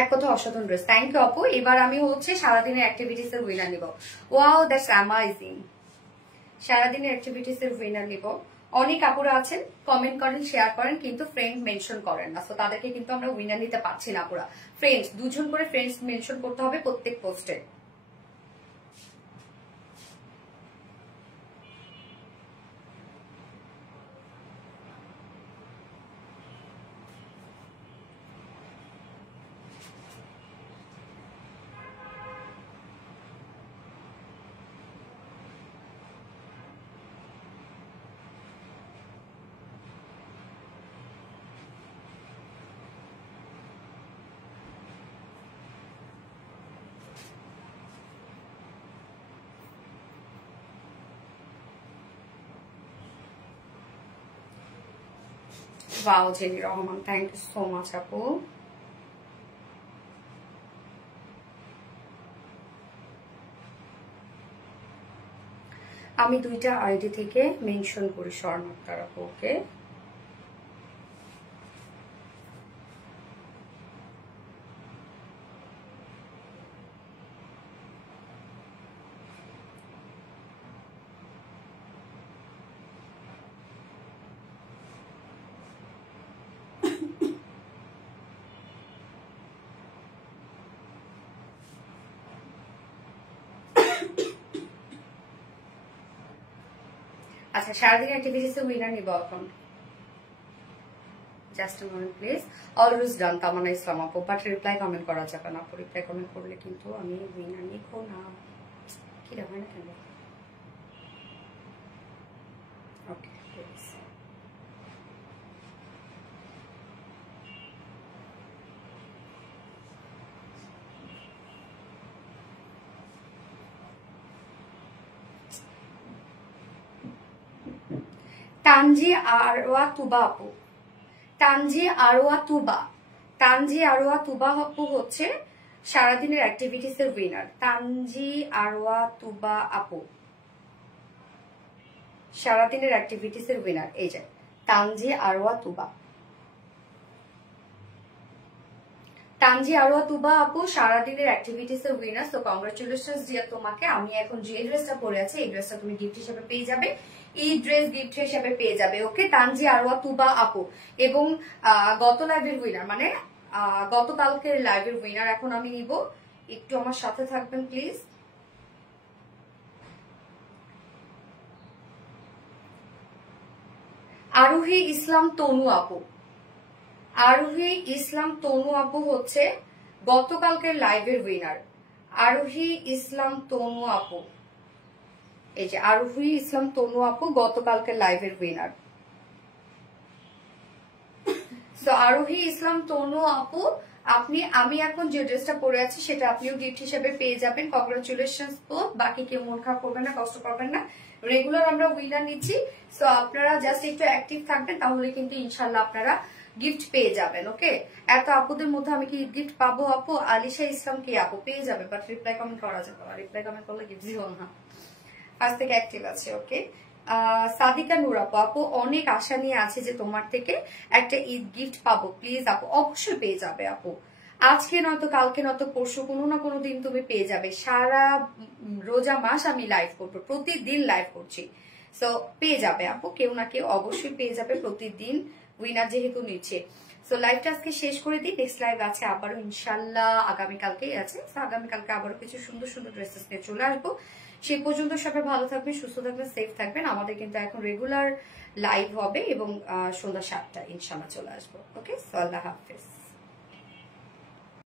এক কথা অসাধারণ ড্রেস, থ্যাংক ইউ আপু। এবার আমি হচ্ছে সারাদিনের অ্যাক্টিভিটিস এর উইনার নিব। Wow that's amazing. সারাদিনের অ্যাক্টিভিটিস এর উইনার নিব। অনেক আপুরা আছেন কমেন্ট করেন, শেয়ার করেন, কিন্তু ফ্রেন্ড মেনশন করেন না, তো তাদেরকে কিন্তু আমরা উইনার নিতে পারছি না আপুরা। ফ্রেন্ডস, দুজন করে ফ্রেন্ডস মেনশন করতে হবে প্রত্যেক পোস্টে। Wow, Jenny Rahman, thank you so much আপু। আমি দুইটা আইডি থেকে মেনশন করি স্বর্ণাক্তার আপুকে। আচ্ছা, সারাদিন অ্যাক্টিভিটিস এর উইনার নিব এখন। Just a moment please. Always done Tamanna Islam আপু, বাট রিপ্লাই কমেন্ট করা যাবে না আপু, রিপ্লাই কমেন্ট করলে কিন্তু আমি উইনার নিব না। কি হয় না কেন? Okay please. তানজি আরওয়া তুবা আপু, তানজি আরওয়া তুবা, তানজি আরওয়া তুবা আপু হচ্ছে সারাদিনের অ্যাক্টিভিটিস এর উইনার। তানজি আরওয়া তুবা আপু, সারাদিনের অ্যাক্টিভিটিস এর উইনার এই যে তানজি আরওয়া তুবা। তানজি আরওয়া তুবা আপু সারাদিনের অ্যাক্টিভিটিস এর উইনার। তো কংগ্রাচুলেশন জিয়া তোমাকে। আমি এখন যে ড্রেসটা পরে আছি এই ড্রেসটা তুমি গিফট হিসেবে পেয়ে যাবে, এই ড্রেস গিফট হিসেবে পেয়ে যাবে। ওকে, তানজি আরওয়া তুবা আপু। এবং গত লাইভের উইনার মানে গতকালকের লাইভের উইনার এখন আমি নিব, একটু আমার সাথে থাকবেন প্লিজ। আরোহী ইসলাম তনু আপু। আরোহী ইসলাম তনু আপু হচ্ছে গতকালকের লাইভের উইনার। আরোহী ইসলাম তনু আপু, এই যে আরোহী ইসলাম তনু আপু গতকালকের লাইভের উইনার। সো আরোহী ইসলাম তনু আপু আমি এখন যে ড্রেসটা পরে আছি সেটা আপনিও গিফট হিসেবে পেয়ে যাবেন। কংগ্রাচুলেশন তো, বাকি কেউ মন খারাপ করবেন না, কষ্ট করবেন না। রেগুলার আমরা উইনার নিচ্ছি, সো আপনারা জাস্ট একটু অ্যাক্টিভ থাকবেন, তাহলে কিন্তু ইনশাল্লাহ আপনারা গিফট পেয়ে যাবেন। ওকে, এত আপুদের মধ্যে আমি কি গিফট পাবো আপু? আলিশা ইসলাম কি আপু পেয়ে যাবে, বাট রিপ্লাই কমেন্ট করা যাবে না, রিপ্লাই কমেন্ট করলে গিফট দিব না। আজ থেকে অ্যাক্টিভ আছে। ওকে, সাদিকা নূর আপু, আপু অনেক আশা নিয়ে আছে যে তোমার থেকে একটা ঈদ গিফট পাবো, প্লিজ আপু। অবশ্যই পেয়ে যাবে আপু, আজকে নয়তো কালকে নয়তো পরশু কোনো না কোনো দিন তুমি পেয়ে যাবে। সারা রোজা মাস আমি লাইভ করবো, প্রতিদিন লাইভ করছি, সো পেয়ে যাবে আপু, কেউ না কেউ অবশ্যই পেয়ে যাবে প্রতিদিন, উইনার যেহেতু নিচ্ছে। সো লাইভটা আজকে শেষ করে দিই, নেক্সট লাইভ আছে আবারও ইনশাল্লাহ, আগামীকালকেই আছে। আগামীকালকে আবারও কিছু সুন্দর সুন্দর ড্রেসেস নিয়ে চলে আসবো। সেই পর্যন্ত সবাই ভালো থাকবেন, সুস্থ থাকবেন, সেফ থাকবেন। আমাদের কিন্তু এখন রেগুলার লাইভ হবে এবং সন্ধ্যা 7টায় ইনশাল্লাহ চলে আসবো। ওকে, সো আল্লাহ হাফেজ।